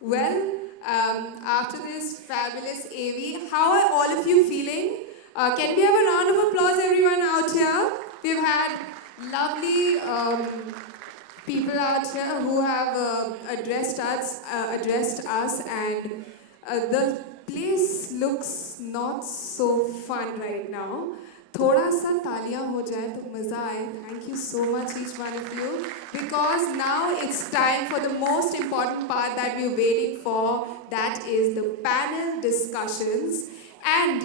Well, after this fabulous AV, how are all of you feeling? Can we have a round of applause, everyone out here? We've had lovely people out here who have addressed us, and the place looks not so fun right now. थोड़ा सा तालियां हो जाए तो मज़ा आए. Thank you so much, each one of you, because now it's time for the most important part that we're waiting for. That is the panel discussions. And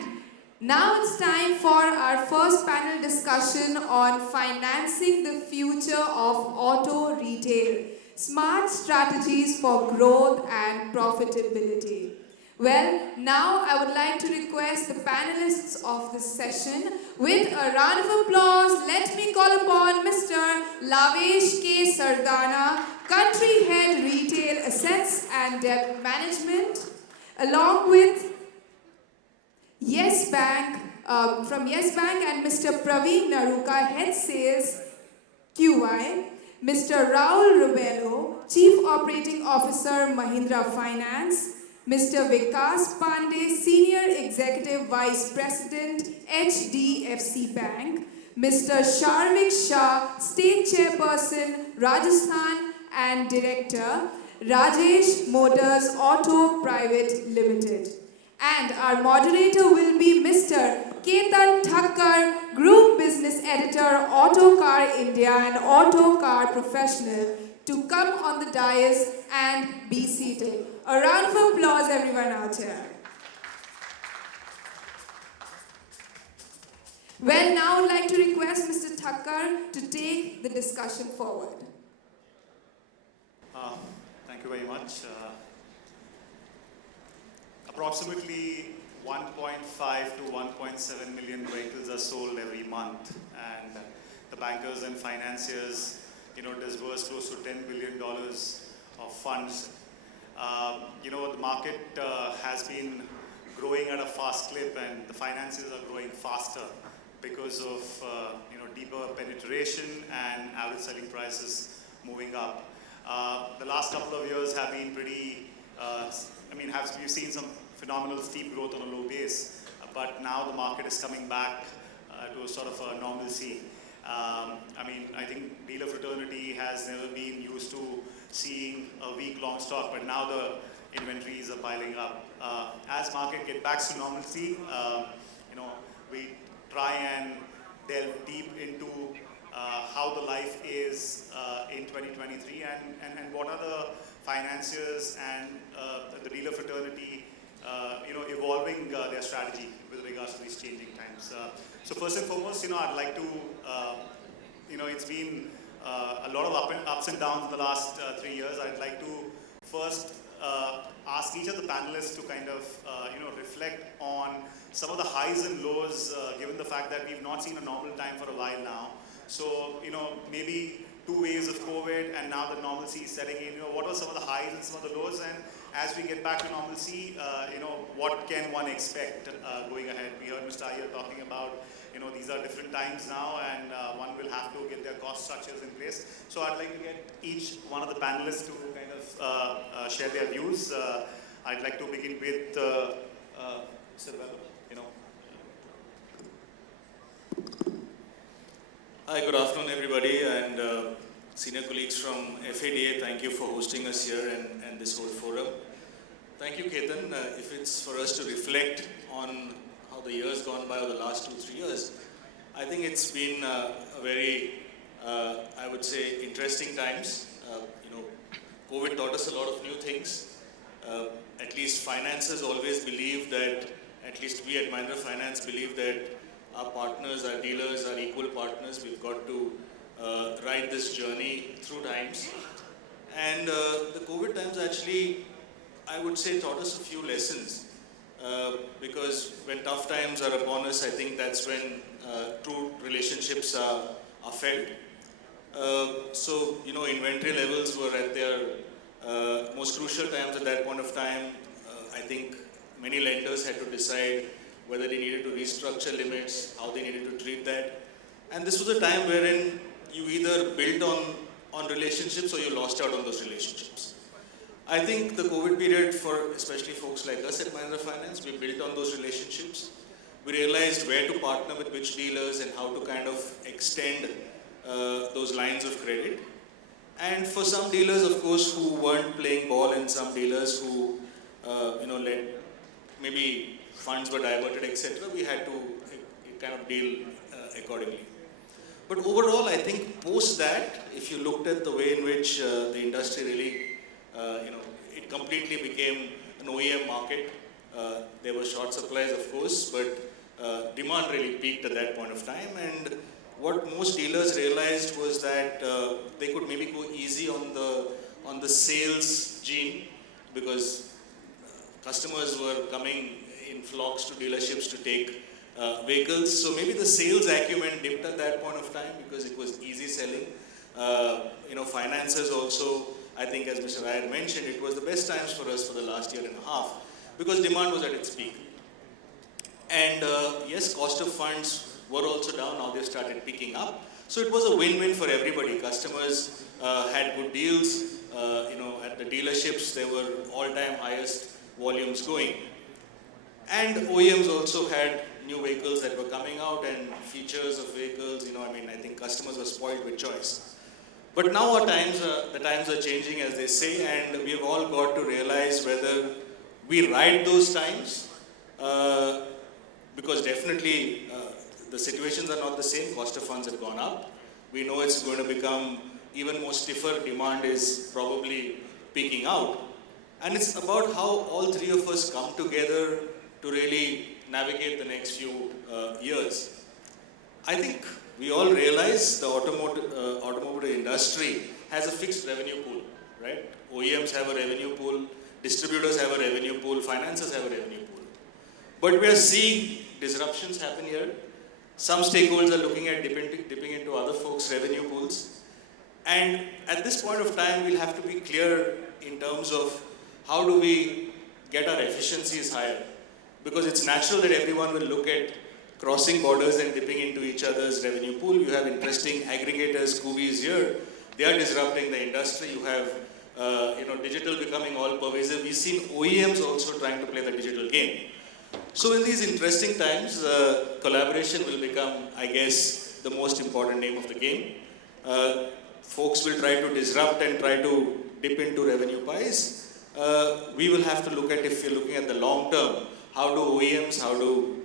now it's time for our first panel discussion on financing the future of auto retail, smart strategies for growth and profitability. Well, now I would like to request the panelists of this session with a round of applause. Let me call upon Mr. Lavesh K. Sardana, Country Head Retail Assets and Debt Management, along with Yes Bank, from Yes Bank, and Mr. Praveen Naruka, Head Sales QI, Mr. Raul Rubello, Chief Operating Officer, Mahindra Finance, Mr. Vikas Pandey, Senior Executive Vice President, HDFC Bank, Mr. Sharvik Shah, State Chairperson, Rajasthan, and Director, Rajesh Motors Auto Private Limited. And our moderator will be Mr. Ketan Thakkar, Group Business Editor, Auto Car India and Auto Car Professional, to come on the dais and be seated. A round of applause, everyone out here. Well, now I'd like to request Mr. Thakkar to take the discussion forward. Thank you very much. Approximately 1.5 to 1.7 million vehicles are sold every month, and the bankers and financiers, disburse close to $10 billion of funds. The market has been growing at a fast clip, and the finances are growing faster because of deeper penetration and average selling prices moving up. The last couple of years have been pretty, we've seen some phenomenal steep growth on a low base, but now the market is coming back to a sort of a normalcy. I think dealer fraternity has never been used to seeing a week-long stock, but now the inventories are piling up. As market gets back to normalcy, we try and delve deep into how the life is in 2023 and what are the financiers and the dealer fraternity evolving their strategy with regards to these changing times. So first and foremost, I'd like to, it's been a lot of ups and downs in the last 3 years. I'd like to first ask each of the panelists to kind of, reflect on some of the highs and lows, given the fact that we've not seen a normal time for a while now. So, maybe 2 waves of COVID, and now the normalcy is setting in. What are some of the highs and some of the lows? And as we get back to normalcy, what can one expect going ahead? We heard Mr. Iyer talking about, these are different times now, and one will have to get their cost structures in place. So I'd like to get each one of the panelists to kind of share their views. I'd like to begin with Mr. Bello. Hi, good afternoon, everybody, and senior colleagues from FADA, thank you for hosting us here and this whole forum. Thank you, Ketan. If it's for us to reflect on how the years gone by over the last 2-3 years, I think it's been a very, I would say, interesting times. COVID taught us a lot of new things. At least finances always believe that, at least we at Mahindra Finance believe that our partners, our dealers are equal partners. We've got to ride this journey through times. And the COVID times actually, I would say, taught us a few lessons. Because when tough times are upon us, I think that's when true relationships are felt. So, inventory levels were at their most crucial times at that point of time. I think many lenders had to decide whether they needed to restructure limits, how they needed to treat that. And this was a time wherein you either built on relationships or you lost out on those relationships. I think the COVID period for especially folks like us at Mahindra Finance, we built on those relationships. We realized where to partner with which dealers and how to kind of extend those lines of credit. And for some dealers, of course, who weren't playing ball, and some dealers who, let maybe funds were diverted, etc., we had to kind of deal accordingly. But overall, I think post that, if you looked at the way in which the industry really, it completely became an OEM market. There were short supplies, of course, but demand really peaked at that point of time. And what most dealers realized was that they could maybe go easy on the sales gene, because customers were coming in flocks to dealerships to take vehicles. So maybe the sales acumen dipped at that point of time because it was easy selling. Finances also, I think as Mr. Iyer mentioned, it was the best times for us for the last year and a half because demand was at its peak. And yes, cost of funds were also down. Now they started picking up. So it was a win-win for everybody. Customers had good deals. At the dealerships, there were all-time highest volumes going. And OEMs also had new vehicles that were coming out and features of vehicles. I think customers were spoiled with choice. But now the times are changing, as they say, and we've all got to realize whether we ride those times, because definitely the situations are not the same. Cost of funds have gone up. We know it's going to become even more stiffer. Demand is probably peaking out. And it's about how all three of us come together to really navigate the next few years. I think we all realize the automotive industry has a fixed revenue pool, right? OEMs have a revenue pool, distributors have a revenue pool, financiers have a revenue pool. But we are seeing disruptions happen here. Some stakeholders are looking at dipping into other folks' revenue pools. And at this point of time, we'll have to be clear in terms of how do we get our efficiencies higher. Because it's natural that everyone will look at crossing borders and dipping into each other's revenue pool. You have interesting aggregators, Kuvis here. They are disrupting the industry. You have digital becoming all pervasive. We've seen OEMs also trying to play the digital game. So in these interesting times, collaboration will become, I guess, the most important name of the game. Folks will try to disrupt and try to dip into revenue pies. We will have to look at, if you're looking at the long term, how do OEMs, how do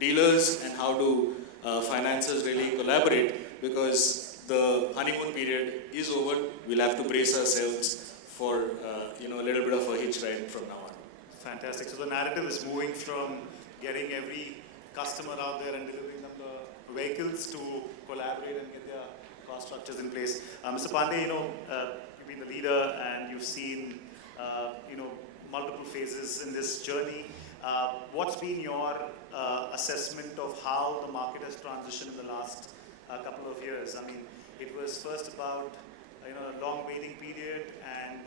dealers, and how do financiers really collaborate? Because the honeymoon period is over. We'll have to brace ourselves for a little bit of a hitch ride from now on. Fantastic. So the narrative is moving from getting every customer out there and delivering them the vehicles to collaborate and get their cost structures in place. Mr. Pandey, you've been the leader and you've seen multiple phases in this journey. What's been your assessment of how the market has transitioned in the last couple of years? I mean, it was first about a long waiting period and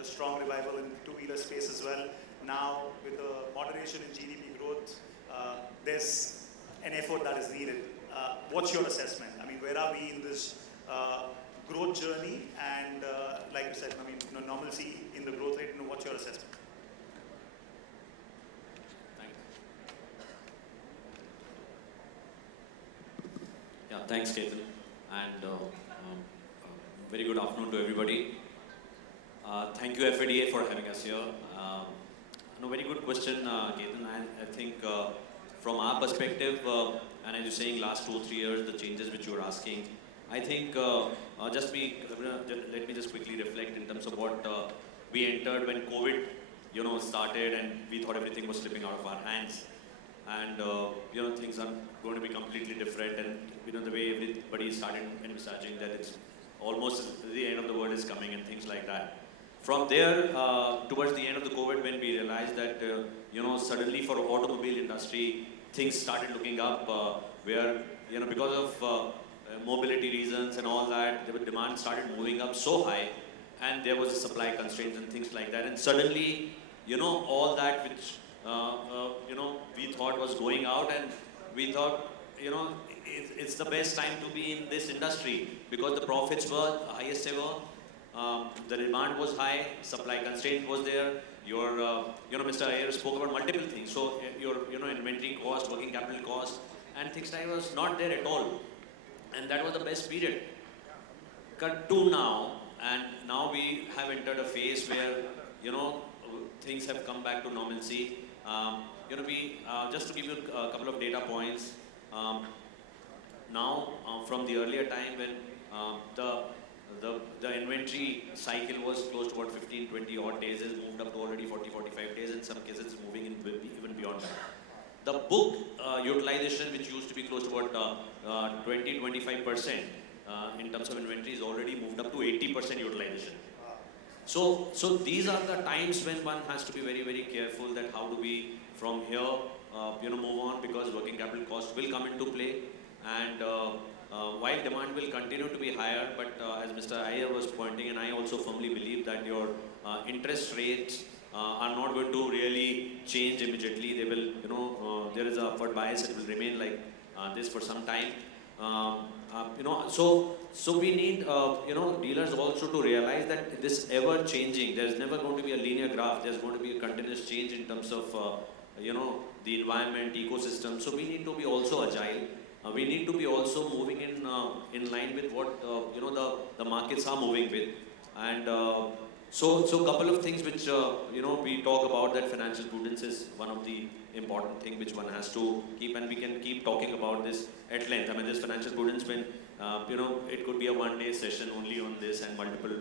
a strong revival in two-wheeler space as well. Now, with the moderation in GDP growth, there's an effort that is needed. What's your assessment? I mean, where are we in this growth journey? And like you said, normalcy in the growth rate. What's your assessment? Yeah, thanks, Ketan. And very good afternoon to everybody. Thank you, FADA, for having us here. Very good question, Ketan. I think from our perspective, and as you're saying, last 2 or 3 years, the changes which you are asking, I think let me just quickly reflect in terms of what we entered when COVID, started, and we thought everything was slipping out of our hands. And things are going to be completely different, and the way everybody started envisaging that it's almost the end of the world is coming and things like that. From there, towards the end of the COVID, when we realized that suddenly for automobile industry things started looking up, where because of mobility reasons and all that, the demand started moving up so high, and there was a supply constraints and things like that, and suddenly all that which we thought was going out, and we thought, it's the best time to be in this industry because the profits were highest ever, the demand was high, supply constraint was there. Your, Mr. Iyer spoke about multiple things. So your, inventory cost, working capital cost, and things like that was not there at all. And that was the best period. Cut to now, and now we have entered a phase where, things have come back to normalcy. Just to give you a couple of data points, now from the earlier time when the inventory cycle was close to about 15, 20 odd days, has moved up to already 40, 45 days. In some cases, it's moving in even beyond that. The book utilization, which used to be close to about 20, 25% in terms of inventory, is already moved up to 80% utilization. So these are the times when one has to be very, very careful that how do we from here, move on, because working capital cost will come into play. And while demand will continue to be higher, but as Mr. Iyer was pointing, and I also firmly believe that your interest rates are not going to really change immediately. They will, there is a upward bias. It will remain like this for some time. So we need, dealers also to realize that this ever changing, there's never going to be a linear graph. There's going to be a continuous change in terms of, the environment, ecosystem. So we need to be also agile. We need to be also moving in line with what, the markets are moving with. And so couple of things which, we talk about, that financial prudence is one of the important thing which one has to keep, and we can keep talking about this at length. I mean, this financial prudence, when, it could be a one-day session only on this and multiple,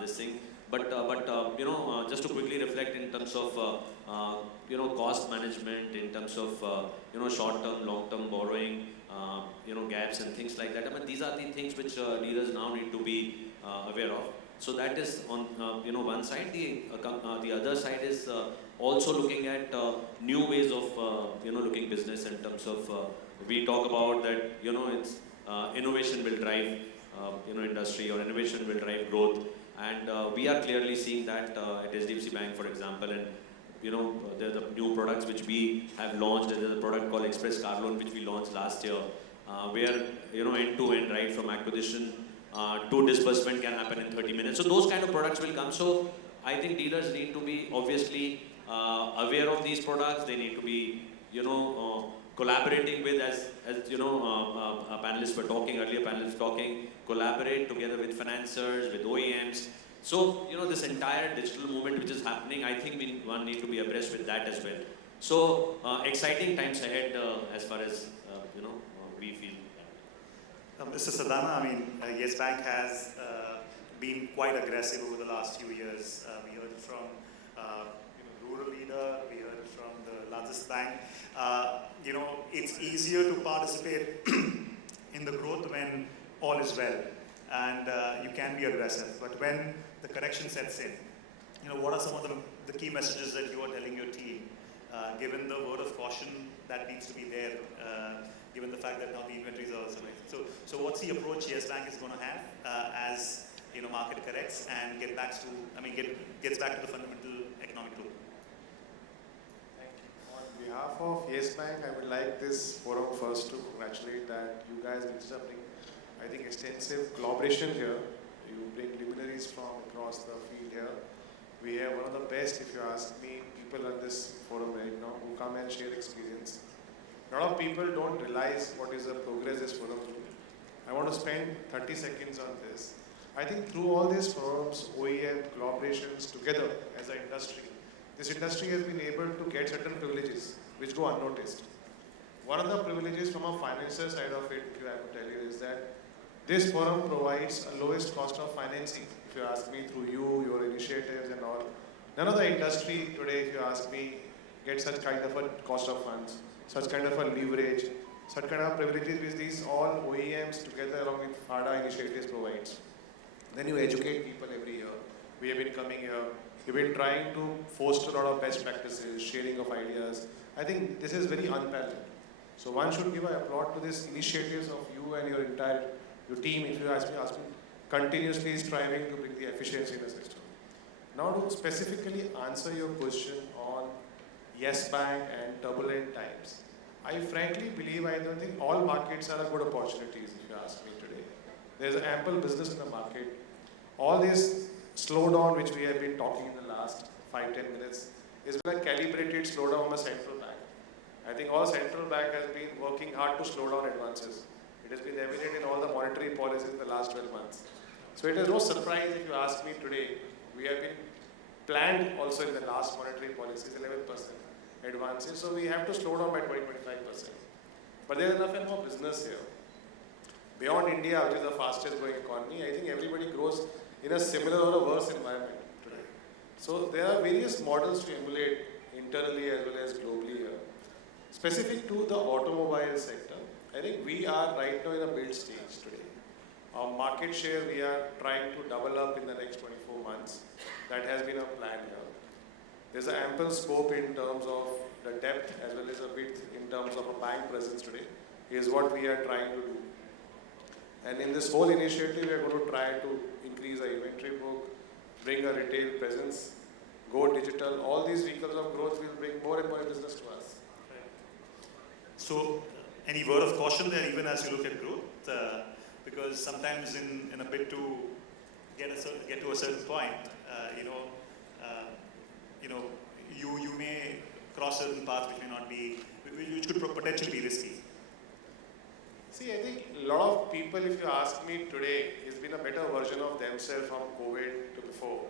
this thing. But just to quickly reflect in terms of, cost management, in terms of, short-term, long-term borrowing, gaps and things like that. I mean, these are the things which dealers now need to be aware of. So that is on, one side. The other side is also looking at new ways of, looking business in terms of, we talk about that, it's innovation will drive, industry, or innovation will drive growth. And we are clearly seeing that at HDFC Bank, for example, and there are the new products which we have launched. There is a product called Express Car Loan which we launched last year, where end to end, right from acquisition to disbursement, can happen in 30 minutes. So those kind of products will come. So I think dealers need to be obviously aware of these products. They need to be collaborating with, as panelists were talking earlier, collaborate together with financiers, with OEMs. So this entire digital movement which is happening, I think one need to be abreast with that as well. So exciting times ahead as far as we feel. Mr. Sadana, I mean, Yes Bank has been quite aggressive over the last few years. We heard it from rural leader, we heard it from the largest bank. It's easier to participate in the growth when all is well, and you can be aggressive. But when the correction sets in, what are some of the key messages that you are telling your team, given the word of caution that needs to be there, given the fact that now the inventories are also right. So what's the approach Yes Bank is going to have as market corrects and gets back to the fundamental economic growth? Thank you. On behalf of Yes Bank, I would like this forum first to congratulate that you guys are bringing, I think, extensive collaboration here. You bring luminaries from across the field here. We have one of the best, if you ask me, people at this forum right now who come and share experience. A lot of people don't realize what is the progress this forum is doing. I want to spend 30 seconds on this. I think through all these forums, OEM, collaborations together as an industry, this industry has been able to get certain privileges which go unnoticed. One of the privileges from a financial side of it, if I have to tell you, is that this forum provides a lowest cost of financing, if you ask me, through your initiatives and all. None of the industry today, if you ask me, gets such kind of a cost of funds, such kind of a leverage, such kind of privileges which these all OEMs together along with FADA initiatives provides. Then you educate people every year. We have been coming here. We've been trying to foster a lot of best practices, sharing of ideas. I think this is very unparalleled. So one should give an applaud to these initiatives of you and your team, if you ask me, continuously striving to bring the efficiency in the system. Now to specifically answer your question on Yes Bank and turbulent times. I frankly believe, I don't think all markets are a good opportunities, if you ask me today. There's ample business in the market. All this slowdown which we have been talking in the last 5-10 minutes is been a calibrated slowdown by central bank. I think all central bank has been working hard to slow down advances. It has been evident in all the monetary policies in the last 12 months. So it is no surprise if you ask me today, we have been planned also in the last monetary policies 11% advances. So we have to slow down by 20-25%. But there is enough and more business here. Beyond India, which is the fastest growing economy, I think everybody grows in a similar or a worse environment today. So there are various models to emulate internally as well as globally here. Specific to the automobile sector, I think we are right now in a build stage today. Our market share we are trying to double up in the next 24 months. That has been a plan here. There's an ample scope in terms of the depth as well as the width in terms of a bank presence today is what we are trying to do. And in this whole initiative, we are going to try to increase our inventory book, bring a retail presence, go digital. All these vehicles of growth will bring more and more business to us. So, any word of caution there, even as you look at growth? Because sometimes in a bid to get to a certain point, you may cross certain paths which may not be, which could potentially be risky. See, I think a lot of people, if you ask me today, has been a better version of themselves from COVID to before.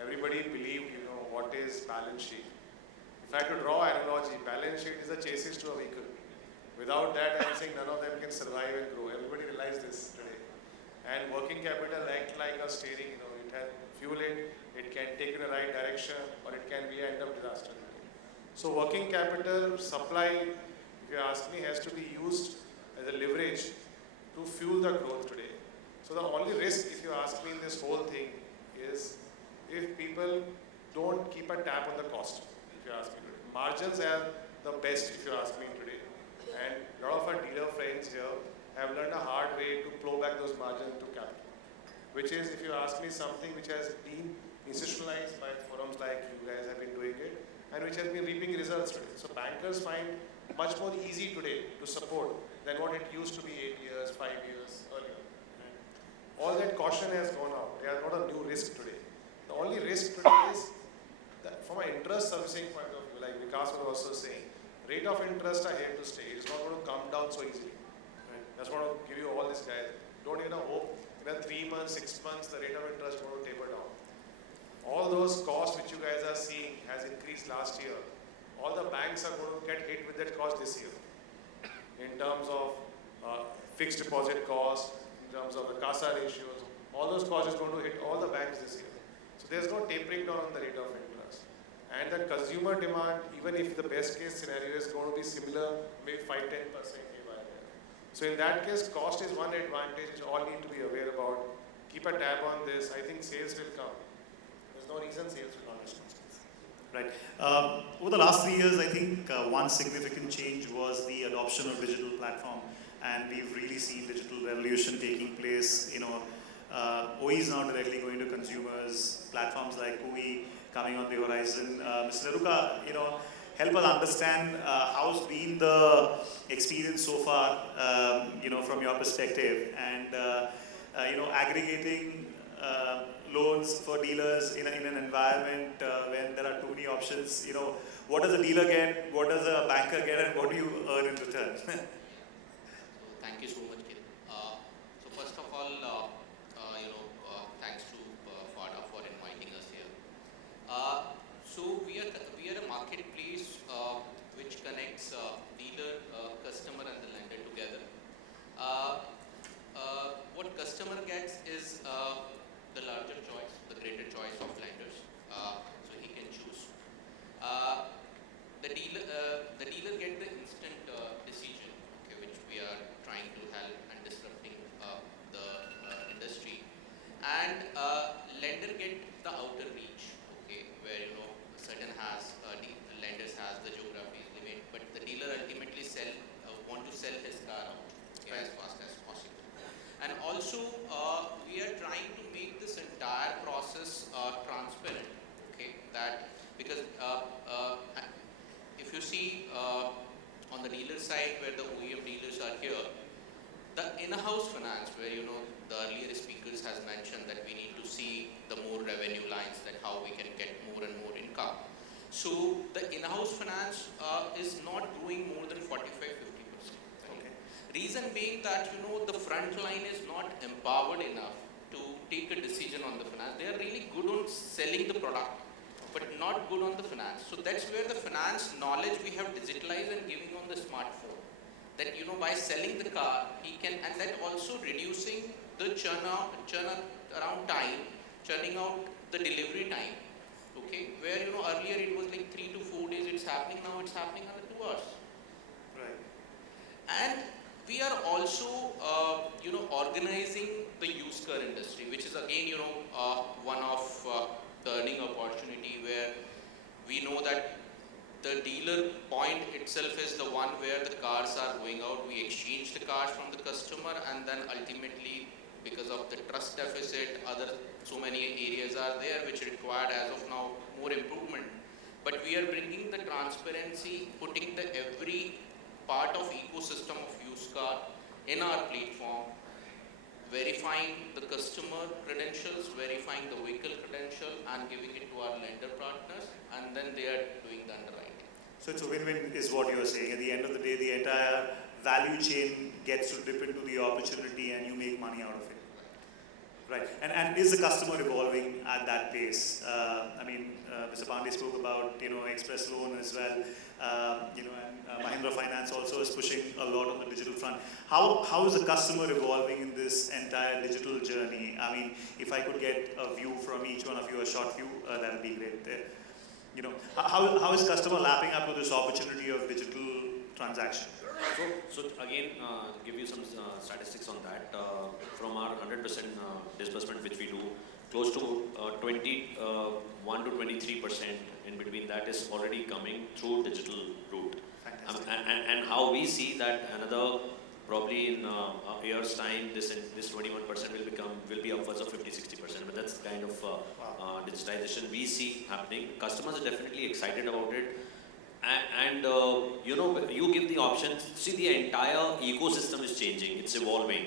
Everybody believed, what is balance sheet. If I had to draw an analogy, balance sheet is a chassis to a vehicle. Without that, I'm saying none of them can survive and grow. Everybody realized this today. And working capital act like a steering, it can fuel it can take in the right direction, or it can be an end of disaster. So working capital supply, if you ask me, has to be used as a leverage to fuel the growth today. So the only risk, if you ask me, in this whole thing is if people don't keep a tab on the cost, if you ask me today. Margins are the best, if you ask me today. And a lot of our dealer friends here have learned a hard way to plow back those margins into capital, which is, if you ask me, something which has been institutionalized by forums like you guys have been doing it, and which has been reaping results today. So bankers find much more easy today to support than what it used to be 8 years, 5 years earlier. All that caution has gone out. They are not a new risk today. The only risk today is that from an interest servicing point of view, like Vikas was also saying, rate of interest are here to stay. It's not going to come down so easily. That's what I'll give you all this, guys. Don't even hope in 3 months, 6 months, the rate of interest is going to taper down. All those costs which you guys are seeing has increased last year. All the banks are going to get hit with that cost this year. In terms of fixed deposit cost, in terms of the CASA ratios, all those costs is going to hit all the banks this year. So there's no tapering down on the rate of interest. And the consumer demand, even if the best case scenario is going to be similar, maybe 5-10% here by there. So in that case, cost is one advantage which all need to be aware about. Keep a tab on this. I think sales will come. There's no reason sales will not come. Right. Over the last 3 years, I think one significant change was the adoption of digital platform, and we've really seen digital revolution taking place. OE is now directly going to consumers. Platforms like OE coming on the horizon. Mr. Neruka, help us understand how's been the experience so far, from your perspective, and aggregating loans for dealers in an environment when there are too many options. What does a dealer get? What does a banker get? And what do you earn in return? So thank you so much, Kiran. So first of all, thanks to FADA for inviting us here. So we are a marketplace which connects dealer, customer, and the lender together. What customer gets is the larger choice, the greater choice of lenders, so he can choose. The dealer get the instant decision, which we are trying to help and disrupting the industry, and lender get the outer reach, where certain lenders has the geography limit, but the dealer ultimately want to sell his car out as fast as possible. And also, we are trying to make this entire process transparent. That because if you see on the dealer side where the OEM dealers are here, The in-house finance, where the earlier speakers has mentioned that we need to see the more revenue lines, that how we can get more and more income. So the in-house finance is not growing more than 45-50%. Okay. Reason being that the front line is not empowered enough to take a decision on the finance. They are really good on selling the product, but not good on the finance. So that's where the finance knowledge we have digitalized and giving on the smartphone. That by selling the car, he can, and that also reducing the churn around time, churning out the delivery time. Okay, where earlier it was like 3 to 4 days it's happening, now it's happening under 2 hours. Right. And we are also organizing the used car industry, which is again one of the earning opportunity, where we know that the dealer point itself is the one where the cars are going out. We exchange the cars from the customer, and then ultimately, because of the trust deficit, so many areas are there which required as of now more improvement. But we are bringing the transparency, putting the every part of ecosystem of used car in our platform, verifying the customer credentials, verifying the vehicle credential, and giving it to our lender partners, and then they are doing the underwriting. So it's a win-win is what you're saying. At the end of the day, the entire value chain gets to dip into the opportunity and you make money out of it. Right. And is the customer evolving at that pace? Mr. Pandey spoke about, Express Loan as well, and Mahindra Finance also is pushing a lot on the digital front. How is the customer evolving in this entire digital journey? I mean, if I could get a view from each one of you, a short view, that would be great. How is customer lapping up to this opportunity of digital transaction? So again, give you some statistics on that. From our 100% disbursement which we do, close to 21 to 23% in between that is already coming through digital route. And how we see that another probably in a year's time, this 21% will be upwards of 50-60%. But that's the kind of digitization we see happening. Customers are definitely excited about it. And you give the option. See, the entire ecosystem is changing. It's evolving.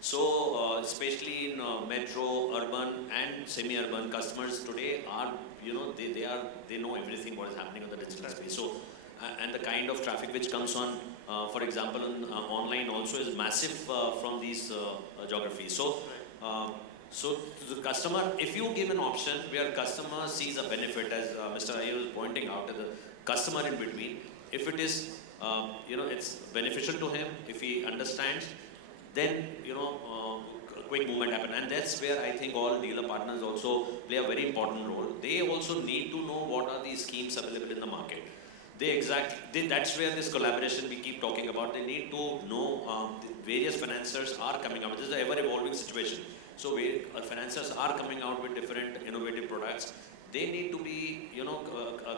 So especially in metro, urban, and semi-urban customers today are they know everything what is happening on the digital space. So and the kind of traffic which comes on, for example, online also is massive from these geographies. So. So to the customer, if you give an option where customer sees a benefit, as Mr. Iyer was pointing out, the customer in between, if it is, it's beneficial to him, if he understands, then, quick movement happen. And that's where I think all dealer partners also play a very important role. They also need to know what are these schemes available in the market. That's where this collaboration we keep talking about. They need to know various financiers are coming out. This is an ever-evolving situation. So financiers are coming out with different innovative products. They need to be,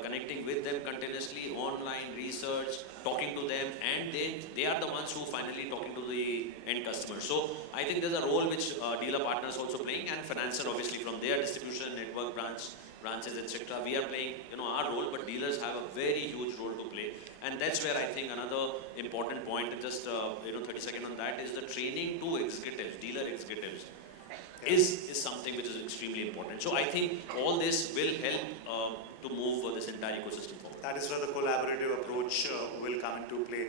connecting with them continuously, online research, talking to them, and they are the ones who finally talking to the end customer. So I think there's a role which dealer partners also playing, and financier obviously from their distribution network branches, etc. We are playing, our role, but dealers have a very huge role to play, and that's where I think another important point, just 30 seconds on that, is the training to executives, dealer executives. Is something which is extremely important. So I think all this will help to move this entire ecosystem forward. That is where the collaborative approach will come into play.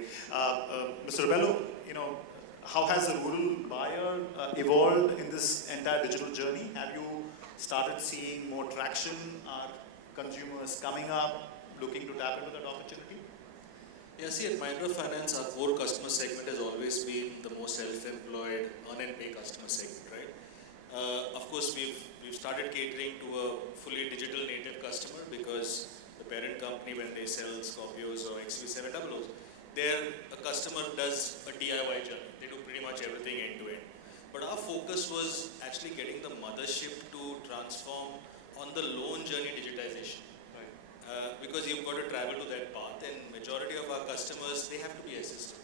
Mr. Rubello, how has the rural buyer evolved in this entire digital journey? Have you started seeing more traction? Are consumers coming up, looking to tap into that opportunity? Yeah, see, at Mahindra Finance, our core customer segment has always been the most self-employed, earn and pay customer segment, right? Of course, we've started catering to a fully digital native customer, because the parent company, when they sell Scorpios or XV700s, a customer does a DIY journey. They do pretty much everything end to end. But our focus was actually getting the mothership to transform on the loan journey digitization. Right. Because you've got to travel to that path, and majority of our customers, they have to be assisted.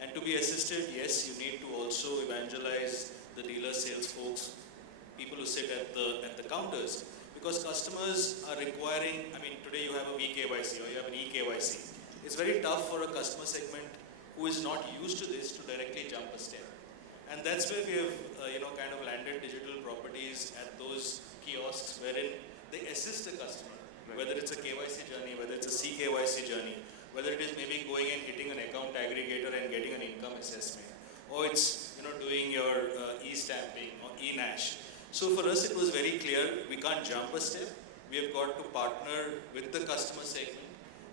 And to be assisted, yes, you need to also evangelize the dealer sales folks, people who sit at the counters, because customers are requiring, today you have a VKYC or you have an eKYC. It's very tough for a customer segment who is not used to this to directly jump a step. And that's where we have, kind of landed digital properties at those kiosks wherein they assist the customer, whether it's a KYC journey, whether it's a CKYC journey, whether it is maybe going and hitting an account aggregator and getting an income assessment, or it's, doing your e-stamping or e-NASH. So for us, it was very clear, we can't jump a step. We have got to partner with the customer segment,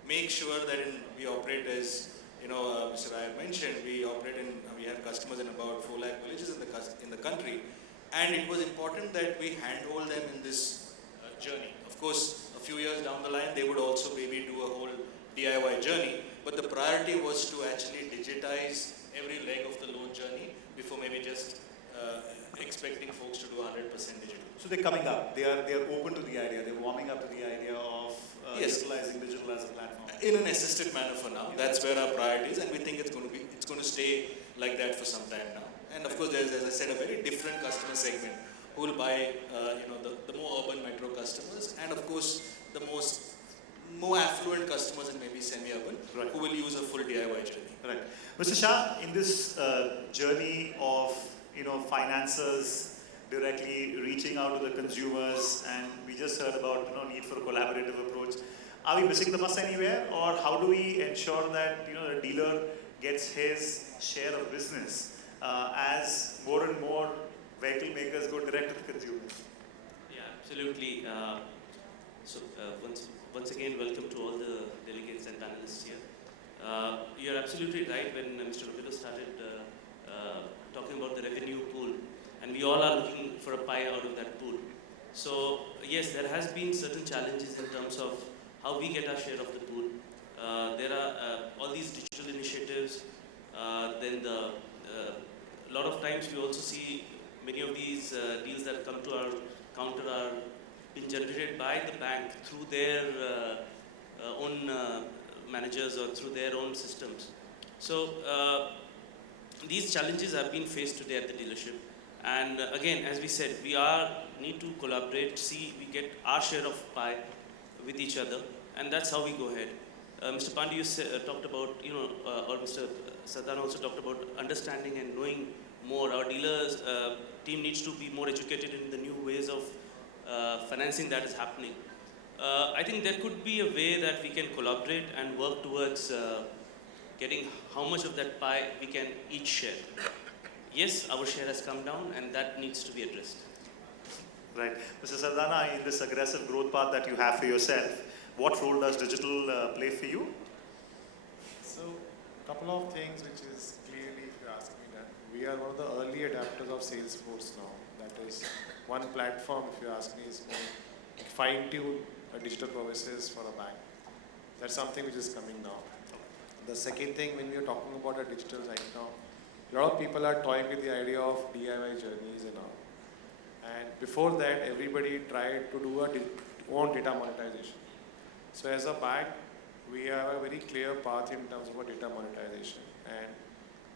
make sure that we operate as, Mr. Raya mentioned, we have customers in about 4 lakh villages in the country. And it was important that we handhold them in this journey. Of course, a few years down the line, they would also maybe do a whole DIY journey. But the priority was to actually digitize every leg of the loan journey before maybe just expecting folks to do 100% digital. So they're coming up. They are open to the idea. They're warming up to the idea of Yes. utilizing digital as a platform. In an assisted manner for now. That's where our priority is, and we think it's going to stay like that for some time now. And of course, there's, as I said, a very different customer segment who will buy, the more urban metro customers, and of course, the more affluent customers and maybe semi-urban, Right. who will use a full DIY journey. Right. Mr. Shah, in this journey of financiers directly reaching out to the consumers, and we just heard about need for a collaborative approach. Are we missing the bus anywhere, or how do we ensure that the dealer gets his share of business as more and more vehicle makers go direct to the consumers? Yeah, absolutely. Once again, welcome to all the delegates and panelists here. You're absolutely right when Mr. Robillo started talking about the revenue pool, and we all are looking for a pie out of that pool. So yes, there has been certain challenges in terms of how we get our share of the pool. There are all these digital initiatives. Then a lot of times we also see many of these deals that come to our counter are being generated by the bank through their own managers or through their own systems. So these challenges have been faced today at the dealership. And again, as we said, we need to collaborate, see we get our share of pie with each other, and that's how we go ahead. Mr. Pandey, you talked about, or Mr. Sardana also talked about understanding and knowing more. Our dealers team needs to be more educated in the new ways of financing that is happening. I think there could be a way that we can collaborate and work towards getting how much of that pie we can each share. Yes, our share has come down, and that needs to be addressed. Right. Mr. Sardana, in this aggressive growth path that you have for yourself, what role does digital play for you? So, a couple of things which is clearly, if you ask me that, we are one of the early adapters of Salesforce now. That is one platform, if you ask me, is more fine-tuned digital services for a bank. That's something which is coming now. The second thing, when we are talking about a digital right now, a lot of people are toying with the idea of DIY journeys and all. And before that, everybody tried to do own data monetization. So as a bank, we have a very clear path in terms of our data monetization. And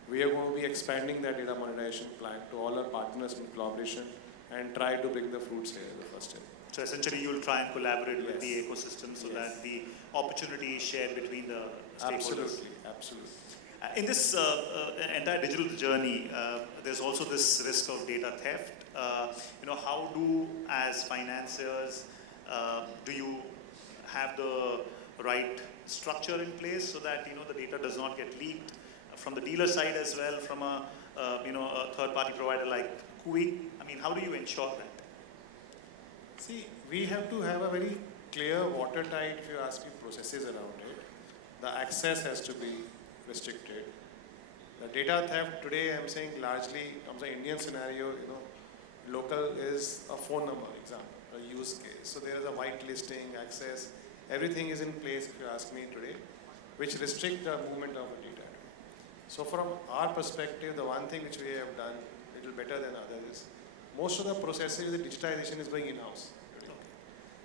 we are going to be expanding that data monetization plan to all our partners in collaboration and try to bring the fruits here the first step. So essentially, you'll try and collaborate with the Yes. ecosystem so Yes. that the opportunity is shared between the stakeholders. Absolutely, absolutely. In this entire digital journey, there's also this risk of data theft. How do, as financiers, do you have the right structure in place so that the data does not get leaked from the dealer side as well, from a third-party provider like Kui? I mean, how do you ensure that? See, we have to have a very clear, watertight, if you ask me, processes around it. The access has to be restricted. The data theft today, I'm saying largely, from the Indian scenario, local is a phone number, example, a use case. So there is a whitelisting, access, everything is in place, if you ask me today, which restrict the movement of the data. So from our perspective, the one thing which we have done a little better than others is, most of the processes, the digitization is going in-house today.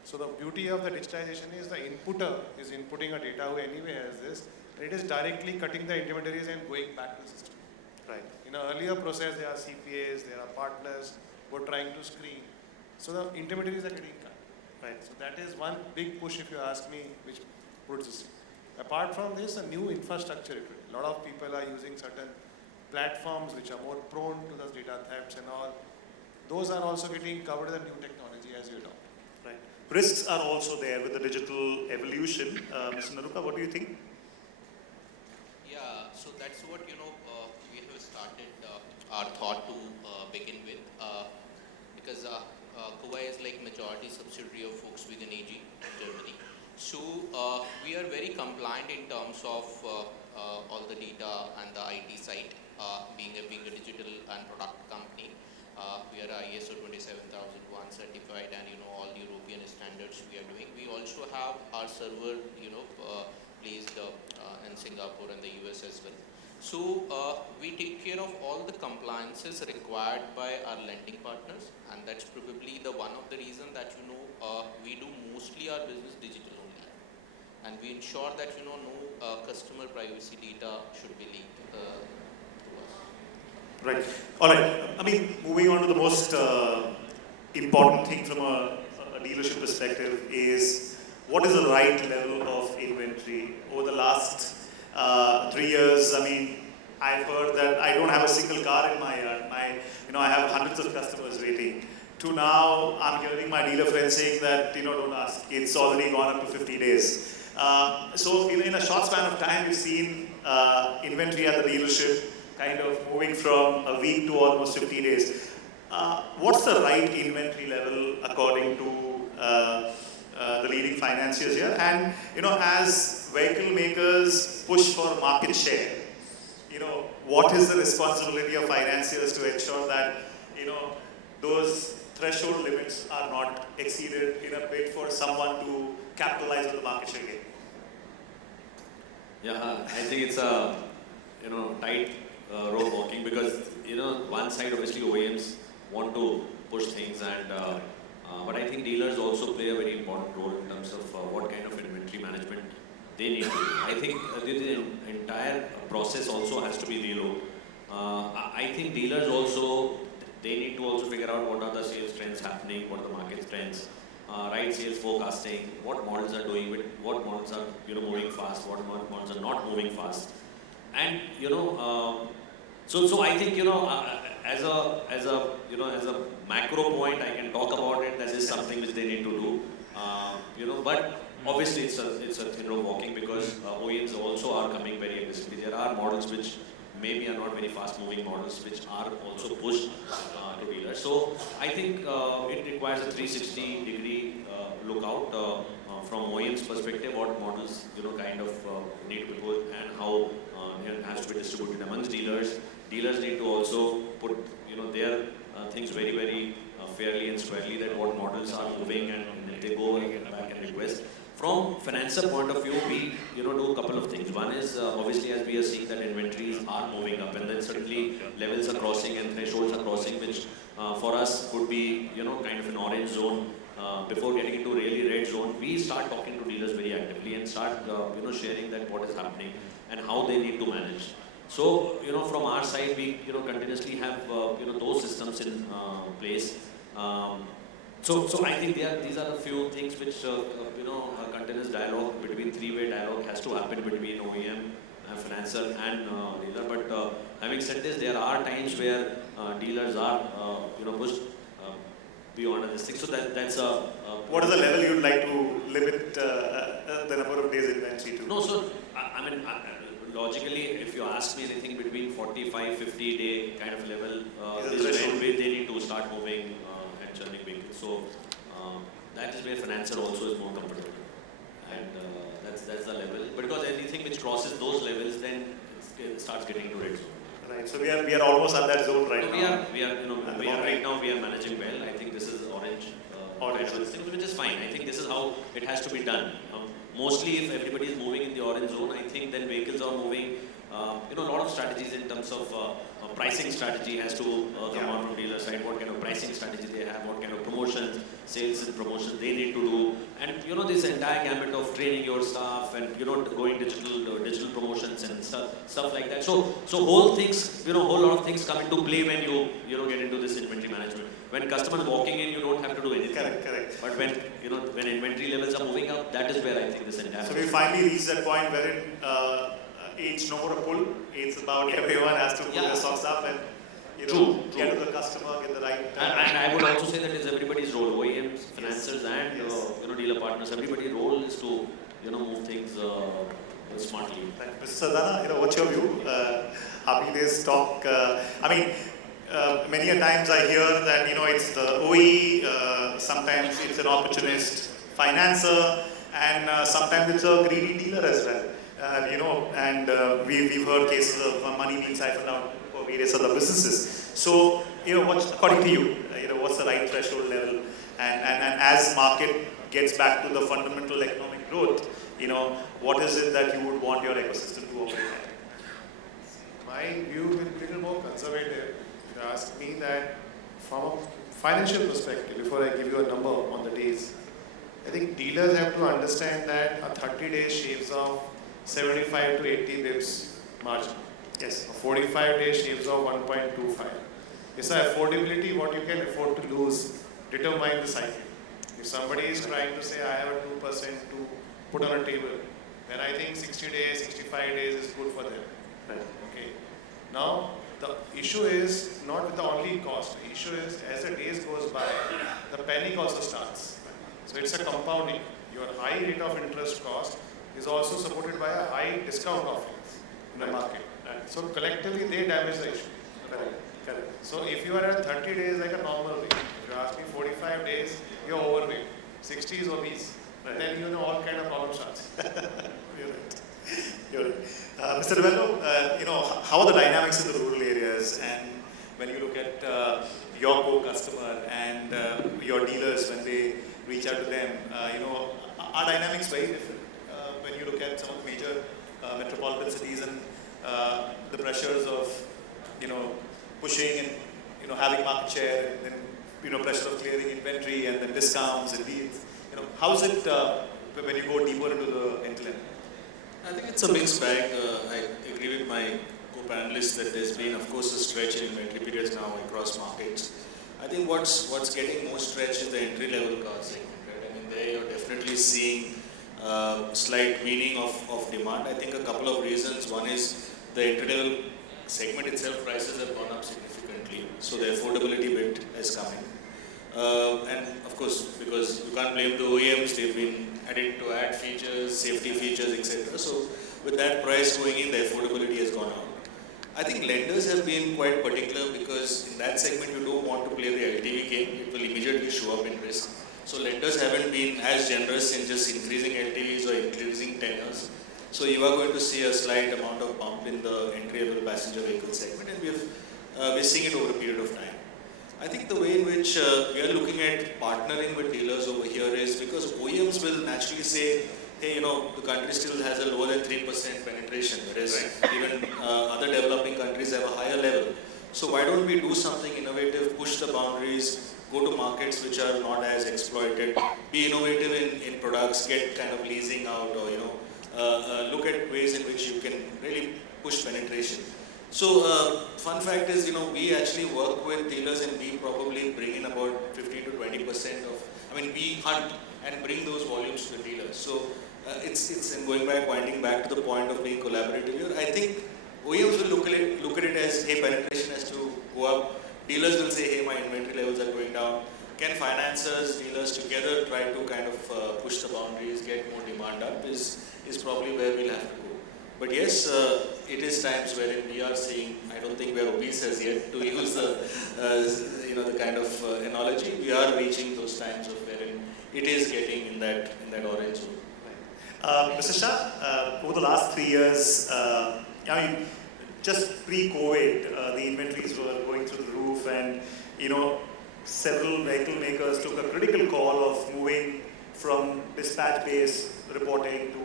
So the beauty of the digitization is the inputter is inputting a data who anyway has this, and it is directly cutting the intermediaries and going back to the system. Right. In an earlier process, there are CPAs, there are partners who are trying to screen. So the intermediaries are getting cut. Right. So that is one big push, if you ask me, which puts this. Apart from this, a new infrastructure. A lot of people are using certain platforms which are more prone to those data thefts and all, those are also getting covered with the new technology as you adopt. Right. Risks are also there with the digital evolution. Mr. Naruka, what do you think? Yeah, so that's what we have started our thought to begin with, because Kuwait is like majority subsidiary of Volkswagen AG, Germany. So we are very compliant in terms of all the data and the IT side, being a digital and product company. We are ISO 27001 certified, and all European standards we are doing. We also have our server placed in Singapore and the US as well. So we take care of all the compliances required by our lending partners, and that's probably the one of the reason that we do mostly our business digital only, and we ensure that no customer privacy data should be leaked to us. Right. All right. I mean, moving on to the most important thing from a dealership perspective is what is the right level of inventory. Over the last 3 years, I mean, I've heard that I don't have a single car in my yard. I have hundreds of customers waiting. To now, I'm hearing my dealer friends saying that, don't ask, it's already gone up to 50 days. So in a short span of time, we've seen inventory at the dealership kind of moving from a week to almost 50 days. What's the right inventory level according to the leading financiers here? And, as vehicle makers push for market share, what is the responsibility of financiers to ensure that, those threshold limits are not exceeded in a bid for someone to capitalize on the market share gain? Yeah, I think it's a tight rope walking because one side obviously OEMs want to push things and but I think dealers also play a very important role in terms of what kind of inventory management they need to do. I think the entire process also has to be reload. I think dealers also, they need to also figure out what are the sales trends happening, what are the market trends, right sales forecasting, what models are doing, what models are moving fast, what models are not moving fast, and so I think as a macro point I can talk about it. That is something which they need to do, but obviously it's a thin rope walking because OEMs also are coming very aggressively. There are models which maybe are not very fast moving models which are also pushed to dealers. So I think it requires a 360 degree lookout from OEM's perspective, what models kind of need to be put and how it has to be distributed amongst dealers. Dealers need to also put their things very, very fairly and squarely, that what models are moving, and if they go back and request. From financer point of view, we do a couple of things. One is obviously as we are seeing that inventories are moving up, and then certainly levels are crossing and thresholds are crossing, which for us could be kind of an orange zone. Before getting into really red zone, we start talking to dealers very actively and start sharing that what is happening and how they need to manage. So from our side, we continuously have those systems in place. So I think these are the few things which a continuous dialogue between three-way dialogue has to happen between OEM, financer and dealer. But having said this, there are times where dealers are pushed beyond this thing. So that's a. What is the level you'd like to limit the number of days inventory to? No, so I mean. Logically, if you ask me anything between 45, 50 day kind of level, is when they need to start moving and churning vehicles. So that is where financer also is more comfortable, and that's the level. Because anything which crosses those levels, then it starts getting into red zone. Right. So we are almost at that zone right now. We are right now. We are managing well. I think this is orange. Orange, which is fine. I think this is how it has to be done. Mostly, if everybody is moving in the orange zone, I think then vehicles are moving. A lot of strategies in terms of pricing strategy has to come out from dealer side. What kind of pricing strategy they have, what kind of promotions, sales and promotions they need to do, and this entire gamut of training your staff and going digital promotions and stuff like that. So whole things, whole lot of things come into play when you get into this inventory management. When customers walking in, you don't have to do anything. Correct. But when when inventory levels are moving up, that is where I think this entire. So we finally reached that point wherein it's no more a pull. It's about everyone has to put Yeah. their socks up and True, get true. to the customer, get the right. And I would also say that it's everybody's role, OEMs, financiers, and dealer partners. Everybody's role is to move things smartly. Mr. Sardana, what's your view? Having this talk, many a times I hear that it's the OE, sometimes it's an opportunist financer, and sometimes it's a greedy dealer as well. We've heard cases of money being siphoned out for various other businesses. So, what's according to you, what's the right threshold level? And as market gets back to the fundamental economic growth, what is it that you would want your ecosystem to operate at? My view will be a little more conservative. If you ask me that from a financial perspective, before I give you a number on the days, I think dealers have to understand that a 30-day shaves off 75 to 80 bips margin. Yes. A 45-day shaves off 1.25. It's the affordability, what you can afford to lose, determine the cycle. If somebody is trying to say, I have a 2% to put on a table, then I think 60 days, 65 days is good for them. Right. Okay. Now, the issue is not with the only cost. The issue is as the days goes by, the panic also starts. So it's a compounding. Your high rate of interest cost is also supported by a high discount offerings in the market. So collectively, they damage the issue. Correct. Correct. So if you are at 30 days like a normal weight, if you ask me 45 days, you're overweight. 60 is obese. Right. Then all kind of problems starts. You're right. You're right. Mr. Revello, how are the dynamics in the rural areas? And when you look at your co-customer and your dealers, when they reach out to them, are dynamics very different? When you look at some of the major metropolitan cities and the pressures of, pushing and, having market share, and then, pressure of clearing inventory and then discounts and deals. How is it when you go deeper into the hinterland? I think it's a mixed bag. I agree with my co-panelists that there's been, of course, a stretch in inventory periods now across markets. I think what's getting more stretched is the entry-level car segment. Right? I mean, there you're definitely seeing slight weaning of demand. I think a couple of reasons. One is the entry-level segment itself, prices have gone up significantly, so the affordability bit is coming. And of course, because you can't blame the OEMs, they've been adding to add features, safety features, etc. So with that price going in, the affordability has gone up. I think lenders have been quite particular because in that segment you don't want to play the LTV game, it will immediately show up in risk. So lenders haven't been as generous in just increasing LTVs or increasing tenures. So you are going to see a slight amount of bump in the entry-level passenger vehicle segment, and we're seeing it over a period of time. I think the way in which we are looking at partnering with dealers over here is because OEMs will naturally say, hey, the country still has a lower than 3% penetration, whereas even other developing countries have a higher level. So why don't we do something innovative, push the boundaries, go to markets which are not as exploited, be innovative in products, get kind of leasing out, or look at ways in which you can really push penetration. So, fun fact is, we actually work with dealers and we probably bring in about 15 to 20% of, we hunt and bring those volumes to the dealers. So, it's winding back to the point of being collaborative here. I think OEMs will look at it as, hey, penetration has to go up. Dealers will say, hey, my inventory levels are going down. Can financiers, dealers together try to kind of push the boundaries, get more demand up is probably where we'll have to go. But yes, it is times wherein we are seeing, I don't think we are obese as yet, to use the kind of analogy, we are reaching those times of wherein it is getting in that orange zone. Right. Mr. Shah, over the last 3 years, just pre-COVID, the inventories were going through the roof, and several vehicle makers took a critical call of moving from dispatch-based reporting to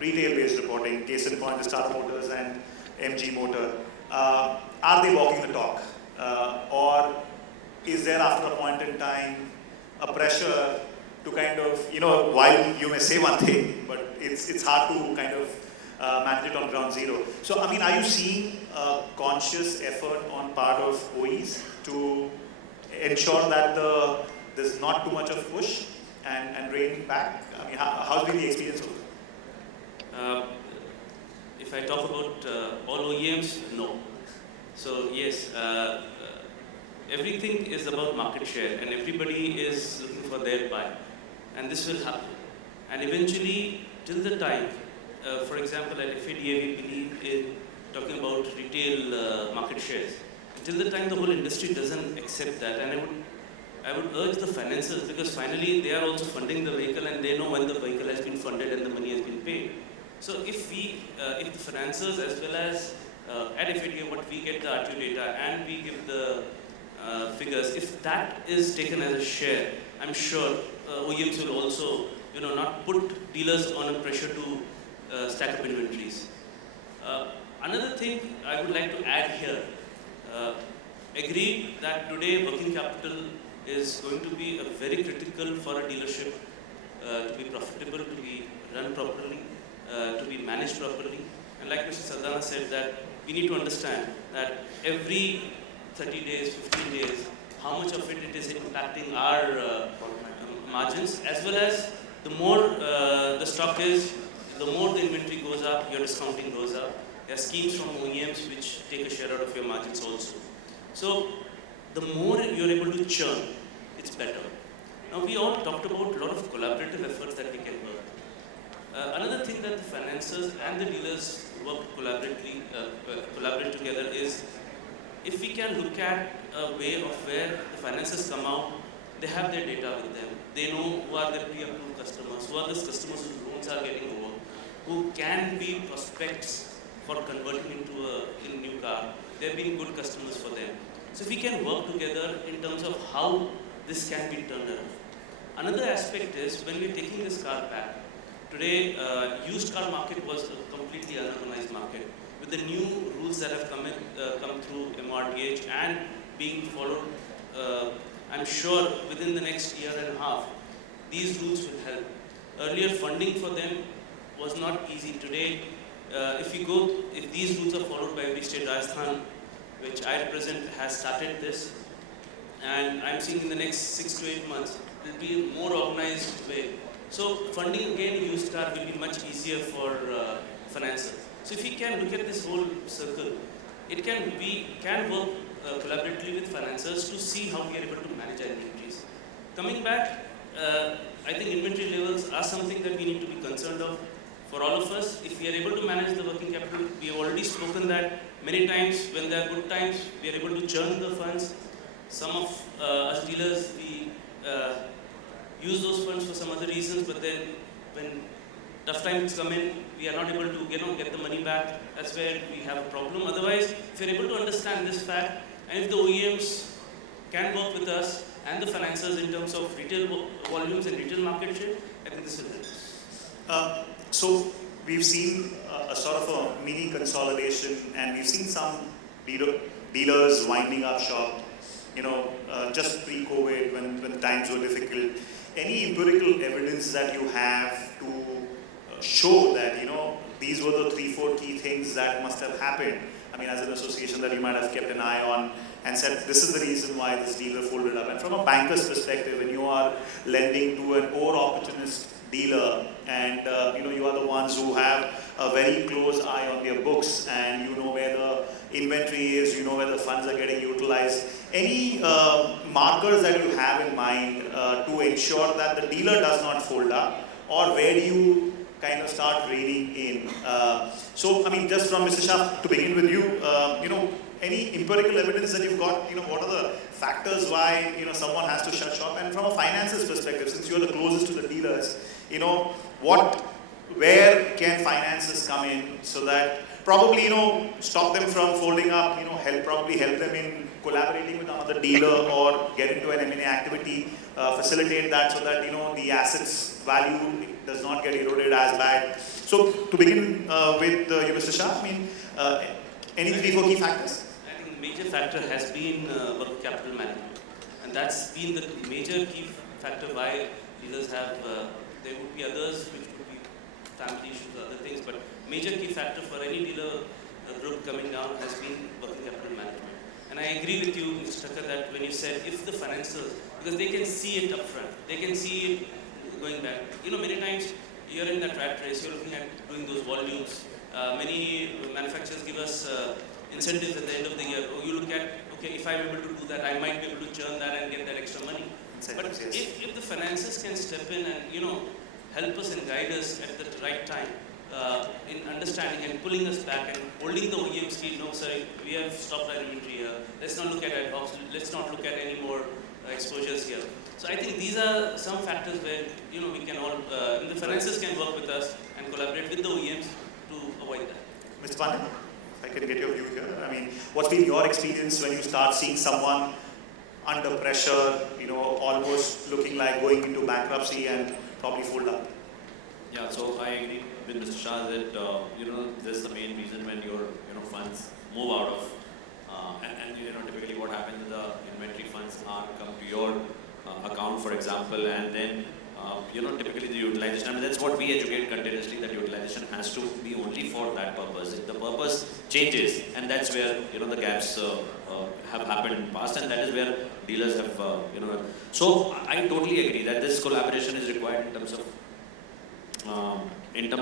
retail-based reporting. Case in point, the Tata Motors and MG Motor. Are they walking the talk? Or is there, after a point in time, a pressure to kind of, while you may say one thing, but it's hard to kind of manage it on ground zero. So, are you seeing a conscious effort on part of OEs to ensure that there's not too much of push and reining back? How's been the experience of it? If if I talk about all OEMs, no. So yes, everything is about market share and everybody is looking for their pie. And this will happen. And eventually, till the time, for example, at FADA, we believe in talking about retail market shares. Till the time the whole industry doesn't accept that, and I would urge the financiers, because finally they are also funding the vehicle and they know when the vehicle has been funded and the money has been paid. So if the financiers as well as at FADA, what we get the RTO data and we give the figures, if that is taken as a share, I'm sure OEMs will also, not put dealers on a pressure to stack up inventories. Another thing I would like to add here, agree that today working capital is going to be very critical for a dealership to be profitable, to be run properly, to be managed properly. And like Mr. Saldana said, that we need to understand that every 30 days, 15 days, how much of it is impacting our margins, as well as the more the stock is, the more the inventory goes up, your discounting goes up. There are schemes from OEMs which take a share out of your margins also. So the more you're able to churn, it's better. Now we all talked about a lot of collaborative efforts that we can work. Another thing that the financiers and the dealers work collaborate together is, if we can look at a way of where the financiers come out, they have their data with them. They know who are their pre-approved customers, who are those customers whose loans are getting over, who can be prospects for converting into a new car. They've been good customers for them. So if we can work together in terms of how this can be turned around. Another aspect is, when we're taking this car back, today used car market was a completely unorganized market. With the new rules that have come through MRDH and being followed, I'm sure within the next year and a half, these rules will help. Earlier, funding for them was not easy. Today, if these rules are followed by every state, Rajasthan, which I represent, has started this, and I'm seeing in the next 6 to 8 months, it will be a more organized way. So funding again used car will be much easier for financiers. So if we can look at this whole circle, we can work collaboratively with financiers to see how we are able to manage our inventories. Coming back, I think inventory levels are something that we need to be concerned of. For all of us, if we are able to manage the working capital, we have already spoken that many times when there are good times, we are able to churn the funds. Some of us dealers, we use those funds for some other reasons, but then when tough times come in, we are not able to get the money back. That's where we have a problem. Otherwise, if we are able to understand this fact, and if the OEMs can work with us and the financiers in terms of retail volumes and retail market share, I think this will help. So we've seen a sort of a mini consolidation, and we've seen some dealers winding up shop, just pre-COVID when times were difficult. Any empirical evidence that you have to show that, these were the 3-4 key things that must have happened? I mean, as an association that you might have kept an eye on and said, this is the reason why this dealer folded up. And from a banker's perspective, when you are lending to an over-opportunist dealer, and you are the ones who have a very close eye on their books, and you know where the inventory is, you know where the funds are getting utilized. Any markers that you have in mind to ensure that the dealer does not fold up, or where do you kind of start reining in? So, I mean, just from Mr. Shah, to begin with you, any empirical evidence that you've got, what are the factors why, someone has to shut shop? And from a finances perspective, since you're the closest to the dealers, where can finances come in so that probably, stop them from folding up, probably help them in collaborating with another dealer or get into an M&A activity, facilitate that so that, the assets value does not get eroded as bad. So to begin with Mr. Shah, I mean, any 3-4 key factors? I think the major factor has been working capital management, and that's been the major key factor why dealers have, there would be others which would be family issues, other things, but major key factor for any dealer group coming down has been working capital management. And I agree with you, Mr. Thakkar, that when you said if the financiers, because they can see it up front, they can see it going back. Many times you're in that rat race, you're looking at doing those volumes. Many manufacturers give us incentives at the end of the year. Or you look at, okay, if I'm able to do that, I might be able to churn that and get that extra money. But if the finances can step in and, help us and guide us at the right time, in understanding and pulling us back and holding the OEM speed, no, sorry, we have stopped our inventory here. Let's not look at ad hocs. Let's not look at any more exposures here. So I think these are some factors where, we can all, the finances can work with us and collaborate with the OEMs to avoid that. Mr. Pandit, if I can get your view here. I mean, what's been your experience when you start seeing someone under pressure, almost looking like going into bankruptcy and probably fold up? Yeah, so I agree with Mr. Shah that this is the main reason when your funds move out of and typically what happens, the inventory funds are come to your account, for example, and then typically the utilization. I mean, that's what we educate continuously, that utilization has to be only for that purpose. If the purpose changes, and that's where the gaps have happened in the past, and that is where dealers have So I totally agree that this collaboration is required in terms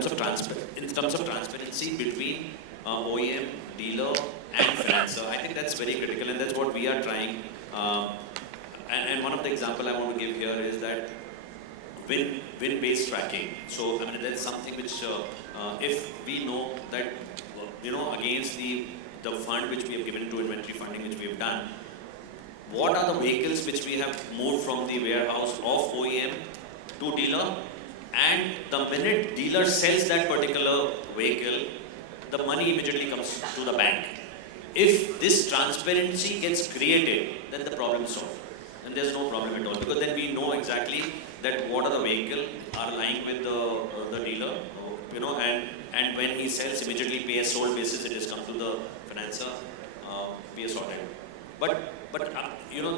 of transparency between OEM, dealer, and financer. I think that's very critical, and that's what we are trying. And one of the example I want to give here is that win-based tracking. So I mean, that's something which if we know that against the fund which we have given to inventory funding which we have done, what are the vehicles which we have moved from the warehouse of OEM to dealer, and the minute dealer sells that particular vehicle, the money immediately comes to the bank. If this transparency gets created, then the problem is solved. And there's no problem at all, because then we know exactly that what are the vehicle are lying with the dealer, and when he sells, immediately pay as sold basis, it has come to the financer, pay as sorted. But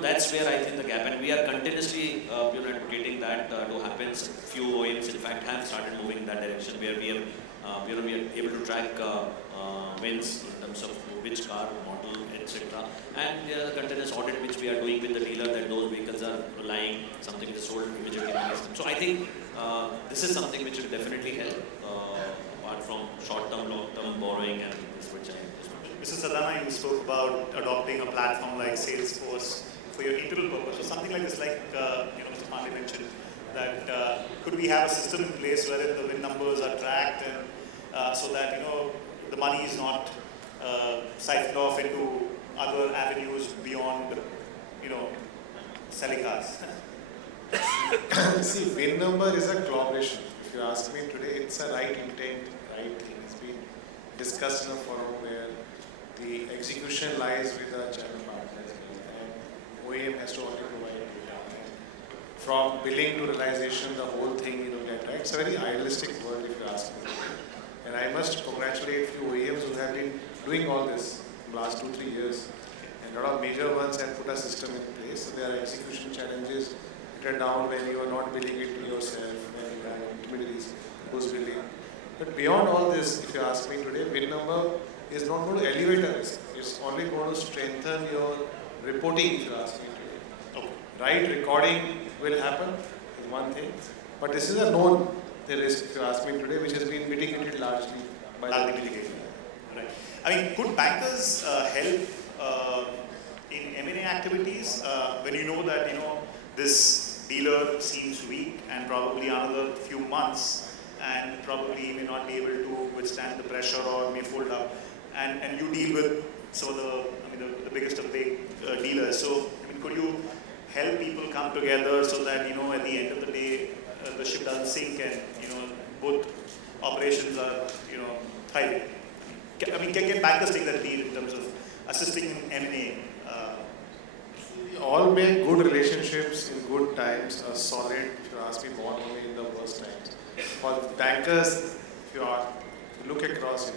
that's where I think the gap, and we are continuously advocating that to happen. Few OEMs, in fact, have started moving in that direction, where we are we are able to track wins in terms of which car, model, etc. And there are the continuous audit which we are doing with the dealer, that those vehicles are lying, something is sold immediately. So I think this is something which will definitely help, apart from short-term, long-term borrowing and this which I just mentioned. Mr. Sadana, you spoke about adopting a platform like Salesforce for your internal purpose, or something like this, like Mr. Pandey mentioned, that could we have a system in place wherein the win numbers are tracked, and so that the money is not siphoned off into other avenues beyond selling cars? See, win number is a collaboration. If you ask me today, it's a right intent, right thing. It's been discussed in a forum where the execution lies with the channel partners, and OEM has to only provide data. And from billing to realization, the whole thing get right. It's a very idealistic world, if you ask me. And I must congratulate few OEMs who have been doing all this in the last 2-3 years. And a lot of major ones have put a system in place. So there are execution challenges that are down when you are not billing it to yourself, when you have intermediaries who's billing. But beyond all this, if you ask me today, win number is not going to elevate a risk. It's only going to strengthen your reporting, if you ask me today. Okay. Right recording will happen, is one thing. But this is a known risk, if you ask me today, which has been mitigated largely by the mitigation. Right. I mean, could bankers help in M&A activities when you know that this dealer seems weak and probably another few months and probably may not be able to withstand the pressure or may fold up, and you deal with some of the biggest of big dealers. So could you help people come together so that at the end of the day the ship doesn't sink and both operations are thriving? I mean, can bankers take that lead in terms of assisting in M&A? All make good relationships in good times are solid, if you ask me, born only in the worst times. For bankers, if you look across,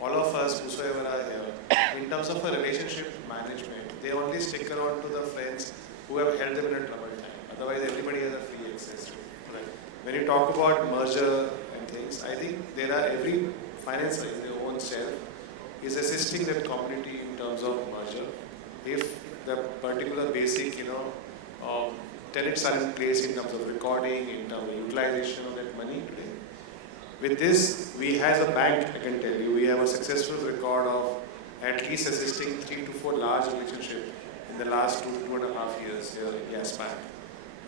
all of us, whosoever are here, in terms of a relationship management, they only stick around to the friends who have held them in a troubled time. Otherwise, everybody has a free access to it. Right. When you talk about merger and things, I think there are every financer in their own self is assisting that community in terms of merger. If the particular basic, tenets are in place in terms of recording, in terms of utilization of that money today, With this, we as a bank, I can tell you, we have a successful record of at least assisting 3 to 4 large relationships in the last 2.5 years here in Yes Bank,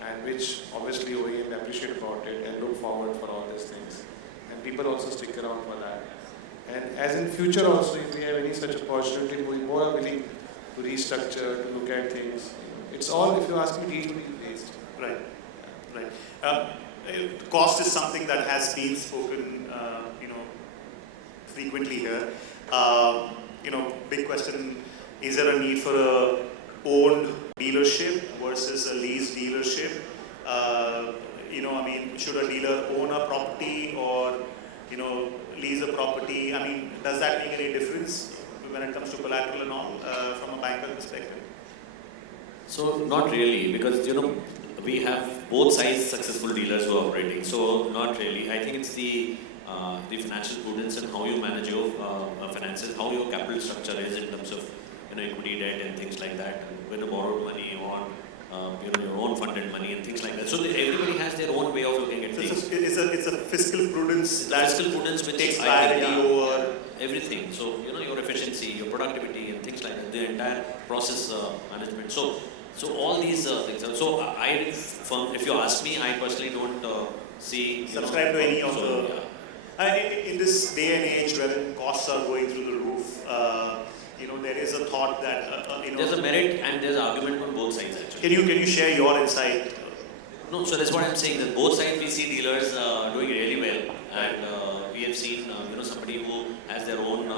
and which obviously OEM appreciate about it and look forward for all these things. And people also stick around for that. And as in future also, if we have any such opportunity, we more willing to restructure, to look at things. It's all, if you ask me, easily based. Right, right. Cost is something that has been spoken, frequently here. Big question: is there a need for a owned dealership versus a leased dealership? Should a dealer own a property or, lease a property? Does that make any difference when it comes to collateral and all, from a banker perspective? So not really, because we have both sides successful dealers who are operating. So not really. I think it's the financial prudence and how you manage your finances, how your capital structure is in terms of equity, debt, and things like that. When you borrowed money or your own funded money and things like that. So everybody has their own way of looking at things. It's a fiscal prudence Which takes priority over everything. So your efficiency, your productivity, and things like that. The entire process management. So all these things. So if you ask me, I personally don't see subscribe to any of the. In this day and age where costs are going through the roof, there is a thought that there's a merit and there's an argument on both sides actually. Can you share your insight? No, so that's what I'm saying. That both sides we see dealers doing really well, and we have seen somebody who has their own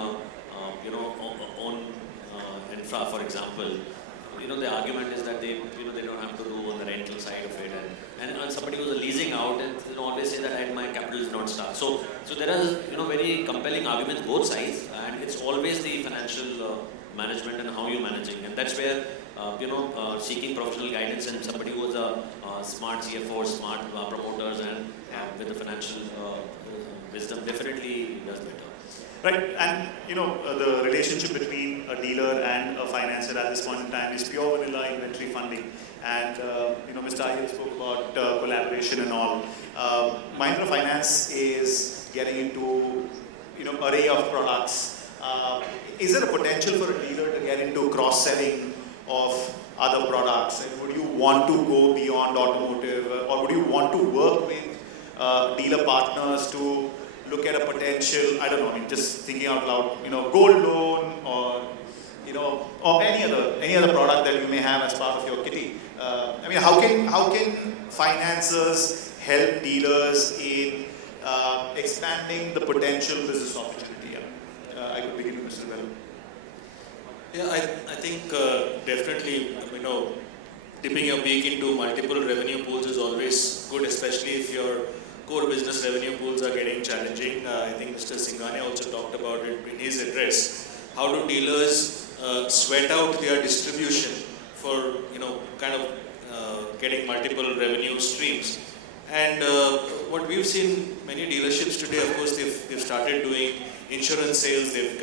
own infra, for example. The argument is that they don't have to do on the rental side of it, and somebody who's leasing out and always say that my capital is not stuck. So there are very compelling arguments both sides, and it's always the financial management and how you're managing, and that's where seeking professional guidance and somebody who is a smart CFO, smart promoters, and with the financial wisdom definitely does better. Right, and the relationship between a dealer and a financier at this point in time is pure vanilla inventory funding. And Mr. Iyer spoke about collaboration and all. Mahindra Finance is getting into array of products. Is there a potential for a dealer to get into cross-selling of other products? And would you want to go beyond automotive, or would you want to work with dealer partners to look at a potential, I don't know, just thinking out loud, gold loan or, or any other product that you may have as part of your kitty. How can financiers help dealers in expanding the potential business opportunity? I could begin with Mr. Velu. Yeah, I think definitely, dipping your beak into multiple revenue pools is always good, especially if your core business revenue pools are getting challenging. I think Mr. Singhania also talked about it in his address. How do dealers sweat out their distribution for getting multiple revenue streams? And what we've seen many dealerships today, of course, they've started doing insurance sales. They've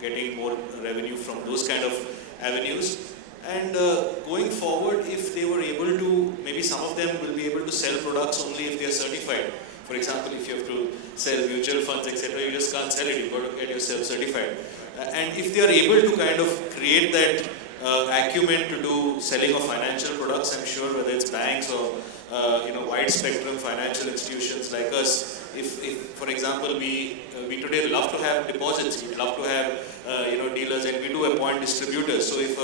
getting more revenue from those kind of avenues. And going forward, if they were able to, maybe some of them will be able to sell products only if they are certified. For example, if you have to sell mutual funds, etc., you just can't sell it. You've got to get yourself certified. And if they are able to create that acumen to do selling of financial products, I'm sure whether it's banks or wide spectrum financial institutions like us, if for example we today love to have deposits, we love to have dealers, and we do appoint distributors. So if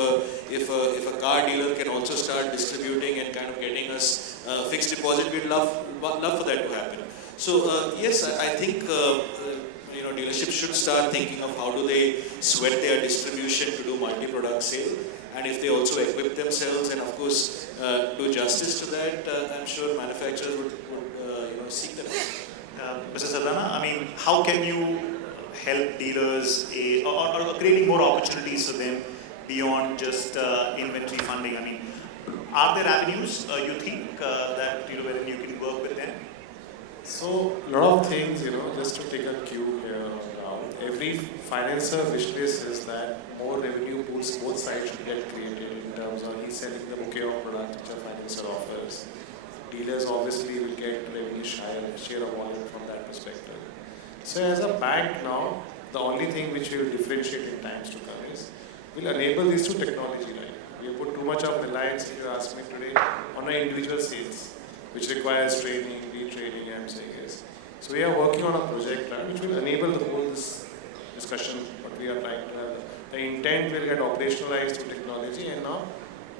a car dealer can also start distributing and getting us fixed deposit, we'd love for that to happen. So yes, I think dealerships should start thinking of how do they sweat their distribution to do multi-product sale, and if they also equip themselves and of course do justice to that, I'm sure manufacturers would seek that. Mr. Sardana, how can you help dealers or creating more opportunities for them beyond just inventory funding? Are there avenues you think that wherein you can work with them? So, a lot of things, just to take a cue here now, every financer wish list is that more revenue pools, both sides should get created in terms of he's selling the bouquet of products which a financer offers. Dealers obviously will get revenue share of volume from that perspective. So as a bank now, the only thing which will differentiate in times to come is, will enable this through technology, right? We have put too much of reliance, if you ask me today, on our individual sales, which requires training, retraining, I'm saying is. So we are working on a project, right, which will enable the whole this discussion, what we are trying to have. The intent will get operationalized through technology, and now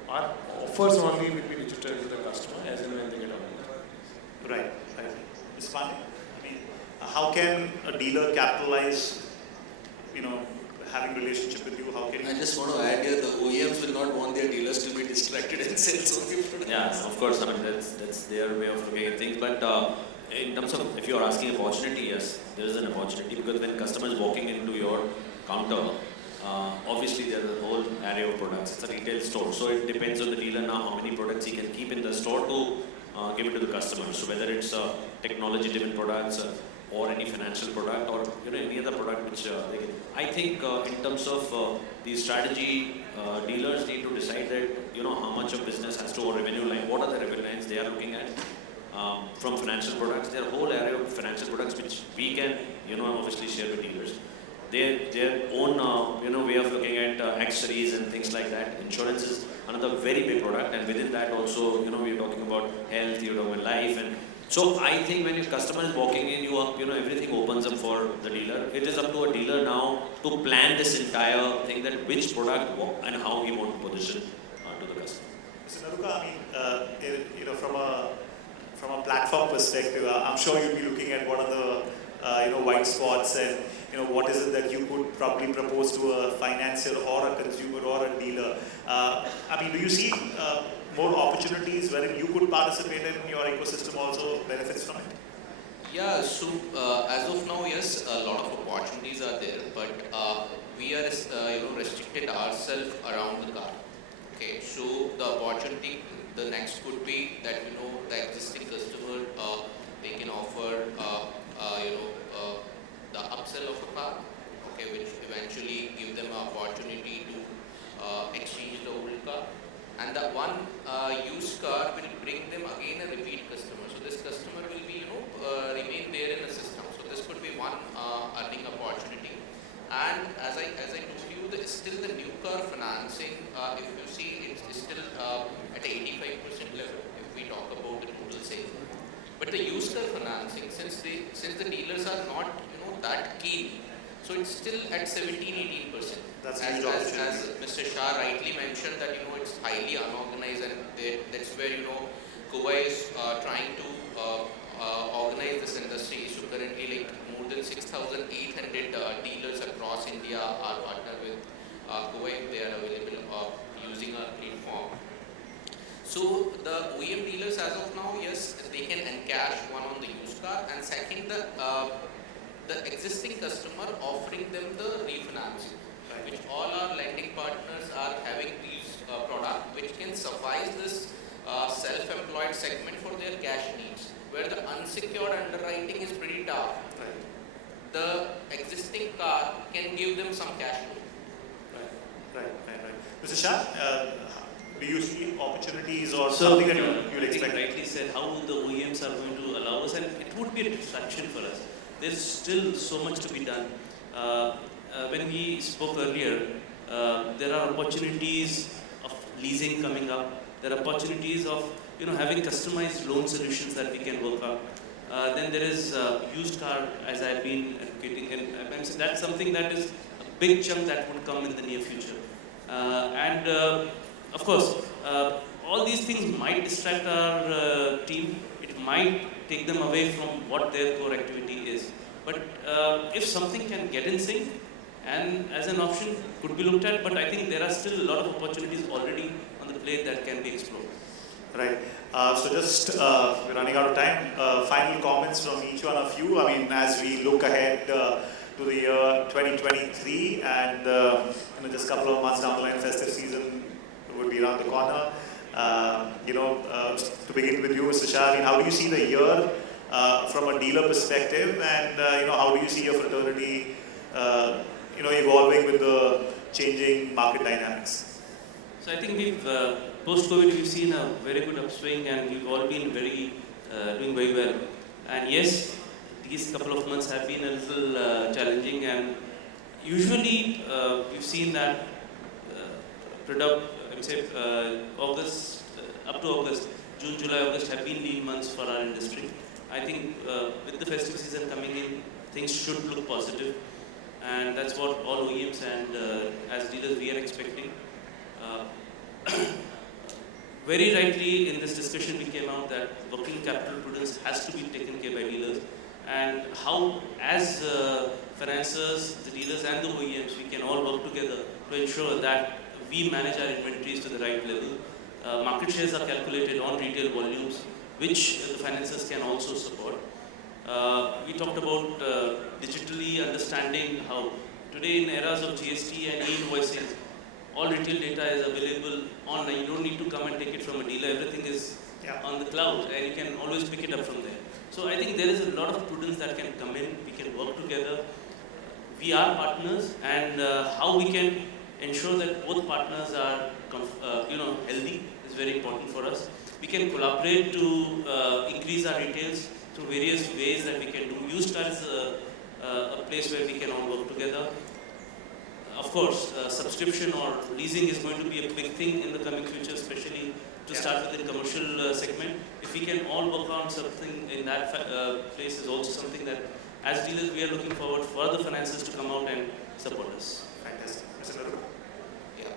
our offers only will be digital to the customer as and when they get on. Right, right. Ms. Pandey, I mean, how can a dealer capitalize, having relationship with you? How can I just want to add here, the OEMs will not want their dealers to be distracted and sell so many products. Yeah, of course, I mean, that's their way of looking at things. But in terms of, if you're asking opportunity, yes, there is an opportunity, because when customers walking into your counter, obviously there's a whole array of products. It's a retail store, so it depends on the dealer now how many products he can keep in the store to give it to the customer. So whether it's technology-driven products or any financial product, or any other product which they can. I think in terms of the strategy, dealers need to decide that how much of business has to, or revenue line, what are the revenue lines they are looking at from financial products. There are a whole area of financial products which we can obviously share with dealers. Their own way of looking at accessories and things like that. Insurance is another very big product, and within that also we're talking about health, you're talking about life, and so I think when your customer is walking in, everything opens up for the dealer. It is up to a dealer now to plan this entire thing, that which product and how we want to position to the customer. Mr. Naruka, I mean, from a platform perspective, I'm sure you'll be looking at what are the white spots, and what is it that you could probably propose to a financier or a consumer or a dealer. I mean, do you see more opportunities wherein you could participate in your ecosystem also benefits from it? Yeah, so as of now, yes, a lot of opportunities are there, but we are restricted ourselves around the car. Okay, so the opportunity, the next could be that the existing customer, they can offer the upsell of a car, okay, which eventually give them an opportunity to exchange the old car. And the one used car will bring them again a repeat customer. So this customer will be, remain there in the system. So this could be one earning opportunity. And as I told you, still the new car financing, if you see, it's still at 85% level if we talk about the total sale. But the used car financing, since the dealers are not that keen, so it's still at 17-18%. That's as Mr. Shah rightly mentioned that it's highly unorganized, and that's where Kuwait is trying to organize this industry. So currently, more than 6,800 dealers across India are partnered with Kuwait. They are available using our platform. So the OEM dealers as of now, yes, they can encash one on the used car, and second, the existing customer offering them the refinancing, which all our lending partners are having these products which can suffice this self-employed segment for their cash needs, where the unsecured underwriting is pretty tough. The existing car can give them some cash flow. Right. Mr. Shah, do you see opportunities or something that you'll expect? Rightly said, how the OEMs are going to allow us, and it would be a distraction for us. There's still so much to be done. When we spoke earlier, there are opportunities of leasing coming up. There are opportunities of having customized loan solutions that we can work out. Then there is used car, as I've been advocating, and I'm saying that's something that is a big chunk that would come in the near future. Of course, all these things might distract our team. It might take them away from what their core activity is. But if something can get in sync, and as an option could be looked at, but I think there are still a lot of opportunities already on the plate that can be explored. Right. So just we're running out of time. Final comments from each one of you. I mean, as we look ahead to the year 2023, and just a couple of months down the line, festive season would be around the corner. To begin with you, Mr. Shah, I mean, how do you see the year from a dealer perspective, and how do you see your fraternity evolving with the changing market dynamics? So I think we've post-COVID we've seen a very good upswing, and we've all been doing very well. And yes, these couple of months have been a little challenging, and usually we've seen that I would say August, up to August, June, July, August have been lean months for our industry. I think with the festive season coming in, things should look positive, and that's what all OEMs and as dealers we are expecting. Very rightly in this discussion we came out that working capital prudence has to be taken care by dealers, and how as financiers, the dealers and the OEMs, we can all work together to ensure that we manage our inventories to the right level. Market shares are calculated on retail volumes, which the financiers can also support. We talked about digitally understanding how today in eras of GST and e-invoicing, all retail data is available online. You don't need to come and take it from a dealer. Everything is on the cloud, and you can always pick it up from there. So I think there is a lot of prudence that can come in. We can work together. We are partners, and how we can ensure that both partners are healthy is very important for us. We can collaborate to increase our retails through various ways that we can do. Used car is a place where we can all work together. Of course, subscription or leasing is going to be a big thing in the coming future, especially to start with the commercial segment. If we can all work on something in that place is also something that as dealers we are looking forward for the financiers to come out and support us. Fantastic. Mr. Naru? Yeah.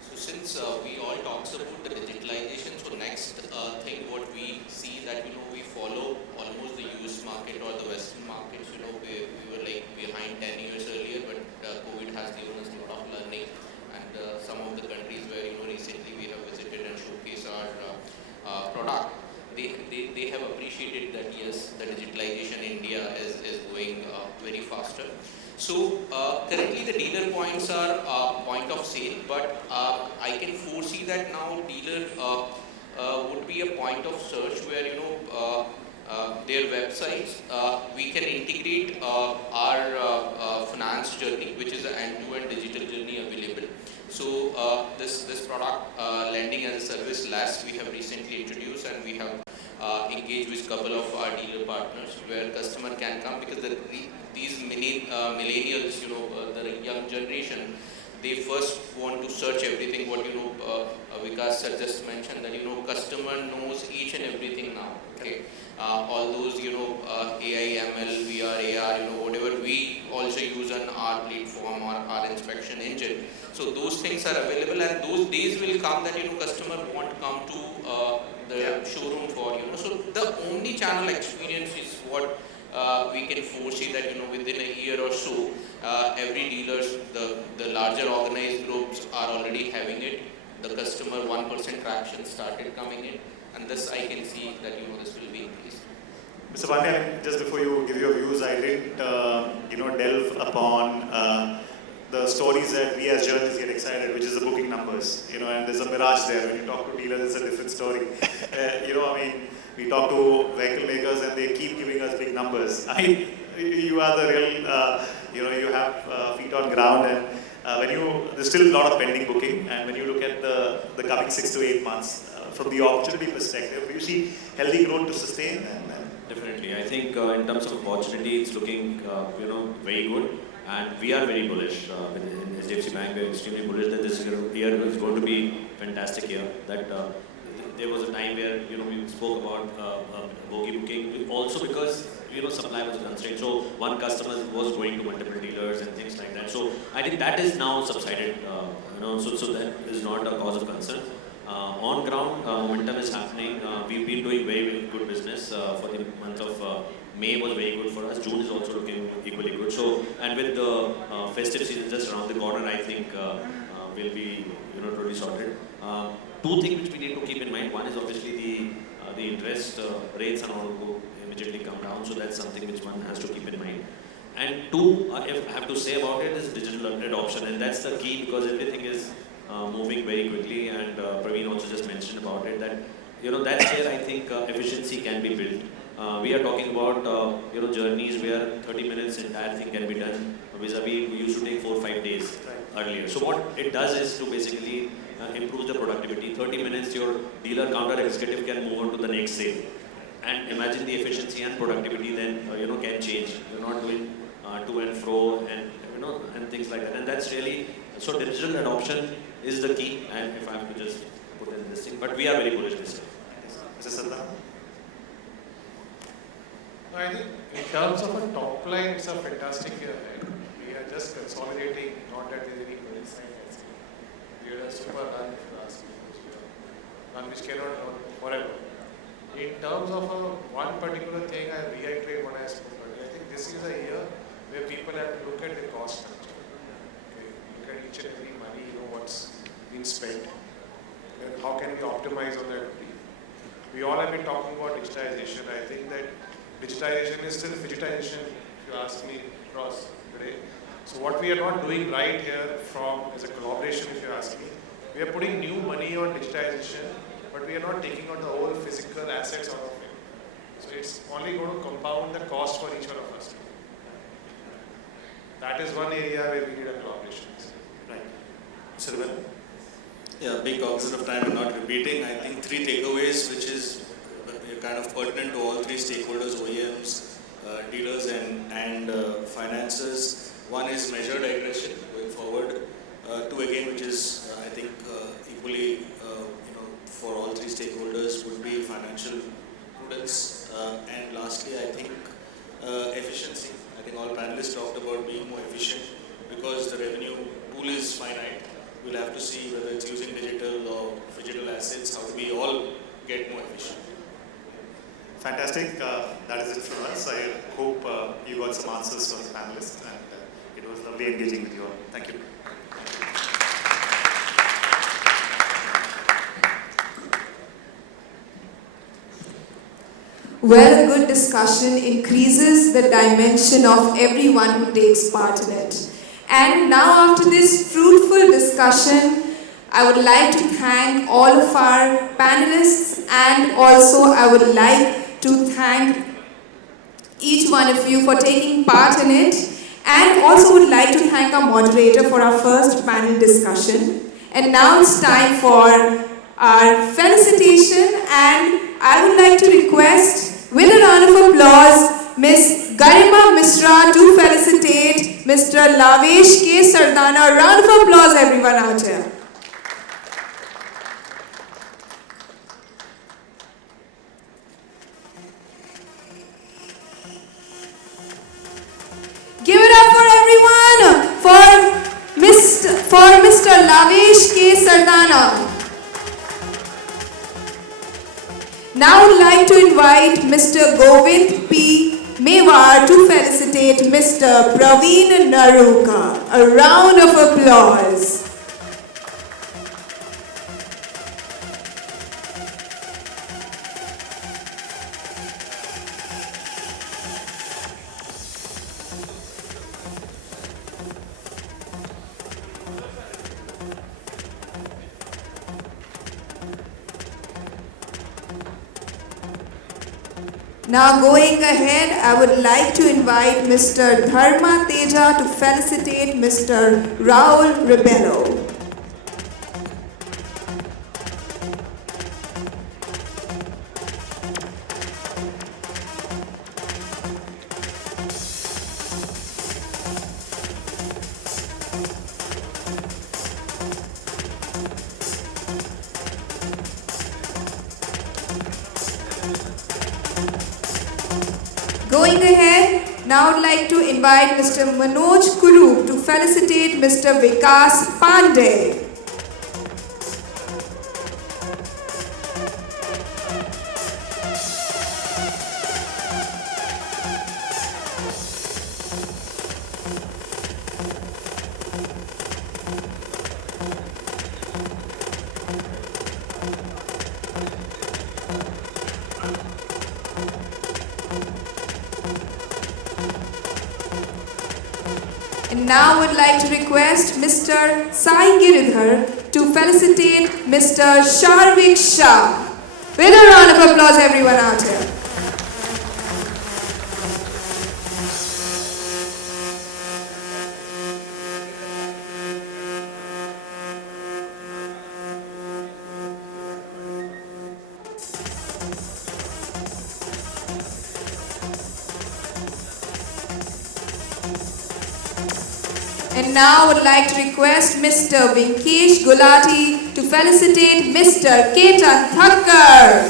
So since we all talks about the digitalization, so next thing what we see that we follow almost the used market or the Western markets. We were like behind 10 years earlier, but COVID has given us a lot of learning, and some of the countries where recently we have visited and showcased our product, they have appreciated that yes, the digitalization in India is going very faster. So currently the dealer points are point of sale, but I can foresee that now dealer would be a point of search where their websites we can integrate our finance journey, which is an end-to-end digital journey available. So this product lending as a service last we have recently introduced, and we have engaged with a couple of our dealer partners where customer can come, because these millennials, the young generation, they first want to search everything. What Vikas sir just mentioned, that customer knows each and everything now. Okay, all those AI, ML, VR, AR, whatever we also use on our platform or our inspection engine. So those things are available, and those days will come that customer won't come to the showroom for So the omni channel experience is what we can foresee that within a year or so, every dealers, the larger organized groups are already having it. The customer 1% traction started coming in, and this I can see that this will be increased. Mr. Pandya, just before you give your views, I didn't delve upon the stories that we as journalists get excited, which is the booking numbers, and there's a mirage there. When you talk to dealers, it's a different story. We talk to vehicle makers and they keep giving us big numbers. You are the real, you have feet on ground, and there's still a lot of pending booking, and when you look at the coming 6 to 8 months, from the opportunity perspective, do you see healthy growth to sustain? Definitely. I think in terms of opportunity, it's looking, very good. And we are very bullish. In HDFC Bank, we are extremely bullish that this year is going to be fantastic year. That there was a time where we spoke about bogie booking, also because supply was constrained. So one customer was going to multiple dealers and things like that. So I think that is now subsided. So that is not a cause of concern. On ground, momentum is happening. We've been doing very, very good business for the month of May was very good for us. June is also looking equally good. So, and with the festive season just around the corner, I think we'll be totally sorted. Two things which we need to keep in mind. One is obviously the interest rates are all go immediately come down. So that's something which one has to keep in mind. And two, if I have to say about it, is digital adoption, and that's the key, because everything is moving very quickly. And Praveen also just mentioned about it that that's where I think efficiency can be built. We are talking about journeys where 30 minutes entire thing can be done. Vis-a-vis we used to take 4 or 5 days earlier. So what it does is to basically improve the productivity. 30 minutes your dealer counter executive can move on to the next sale. And imagine the efficiency and productivity then can change. You're not doing to and fro and and things like that. And that's really so digital adoption is the key. And if I have to just put in this thing, but we are very bullish this year. Mr. Sardar? No, I think in terms of a top line, it's a fantastic year, right? We are just consolidating, not that there's any good sign. We are a super run, if you ask me, run which cannot run forever. In terms of one particular thing, I reiterate what I spoke earlier. I think this is a year where people have to look at the cost structure. Okay? Look at each and every money, what's been spent, and how can we optimize on that. We all have been talking about digitization. I think that digitization is still digitization, if you ask me, across today. So what we are not doing right here as a collaboration, if you ask me, we are putting new money on digitization, but we are not taking on the whole physical assets out of it. So it's only going to compound the cost for each one of us. That is one area where we need a collaboration. Right. Sylvan? Yeah, being cognizant of time and not repeating, I think 3 takeaways which is kind of pertinent to all 3 stakeholders, OEMs, dealers and financiers. One is measured aggression going forward. 2 again, which is I think equally for all 3 stakeholders would be financial prudence. And lastly, I think efficiency. I think all panelists talked about being more efficient because the revenue pool is finite. We'll have to see whether it's using digital or digital assets, how do we all get more efficient. Fantastic. That is it from us. I hope you got some answers from the panelists, and it was lovely engaging with you all. Thank you. Well, a good discussion increases the dimension of everyone who takes part in it. And now, after this fruitful discussion, I would like to thank all of our panelists, and also I would like to thank each one of you for taking part in it, and also would like to thank our moderator for our first panel discussion. And now it's time for our felicitation, and I would like to request, with a round of applause, Ms. Garima Mishra to felicitate Mr. Lavesh K. Sardana. A round of applause, everyone out here. Give it up for everyone for Mr. Lavesh K. Sardana. Now I would like to invite Mr. Govind P. Mewar to felicitate Mr. Praveen Naruka. A round of applause. Now going ahead, I would like to invite Mr. Dharma Teja to felicitate Mr. Raul Rebello. Going ahead, now I would like to invite Mr. Manoj Kurup to felicitate Mr. Vikas Pandey. And now I would like to request Mr. Sai Giridhar to felicitate Mr. Sharvik Shah. With a round of applause, everyone out here. And now I would like to request Mr. Vinkesh Gulati to felicitate Mr. Ketan Thakkar.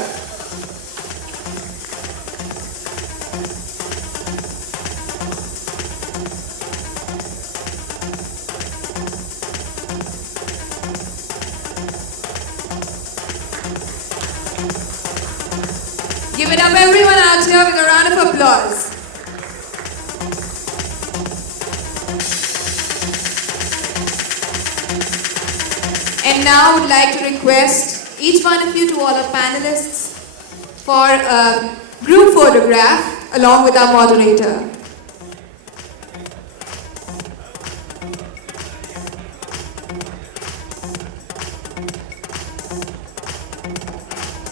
Give it up everyone out here with a round of applause. And now I would like to request each one of you to all our panelists for a group photograph along with our moderator.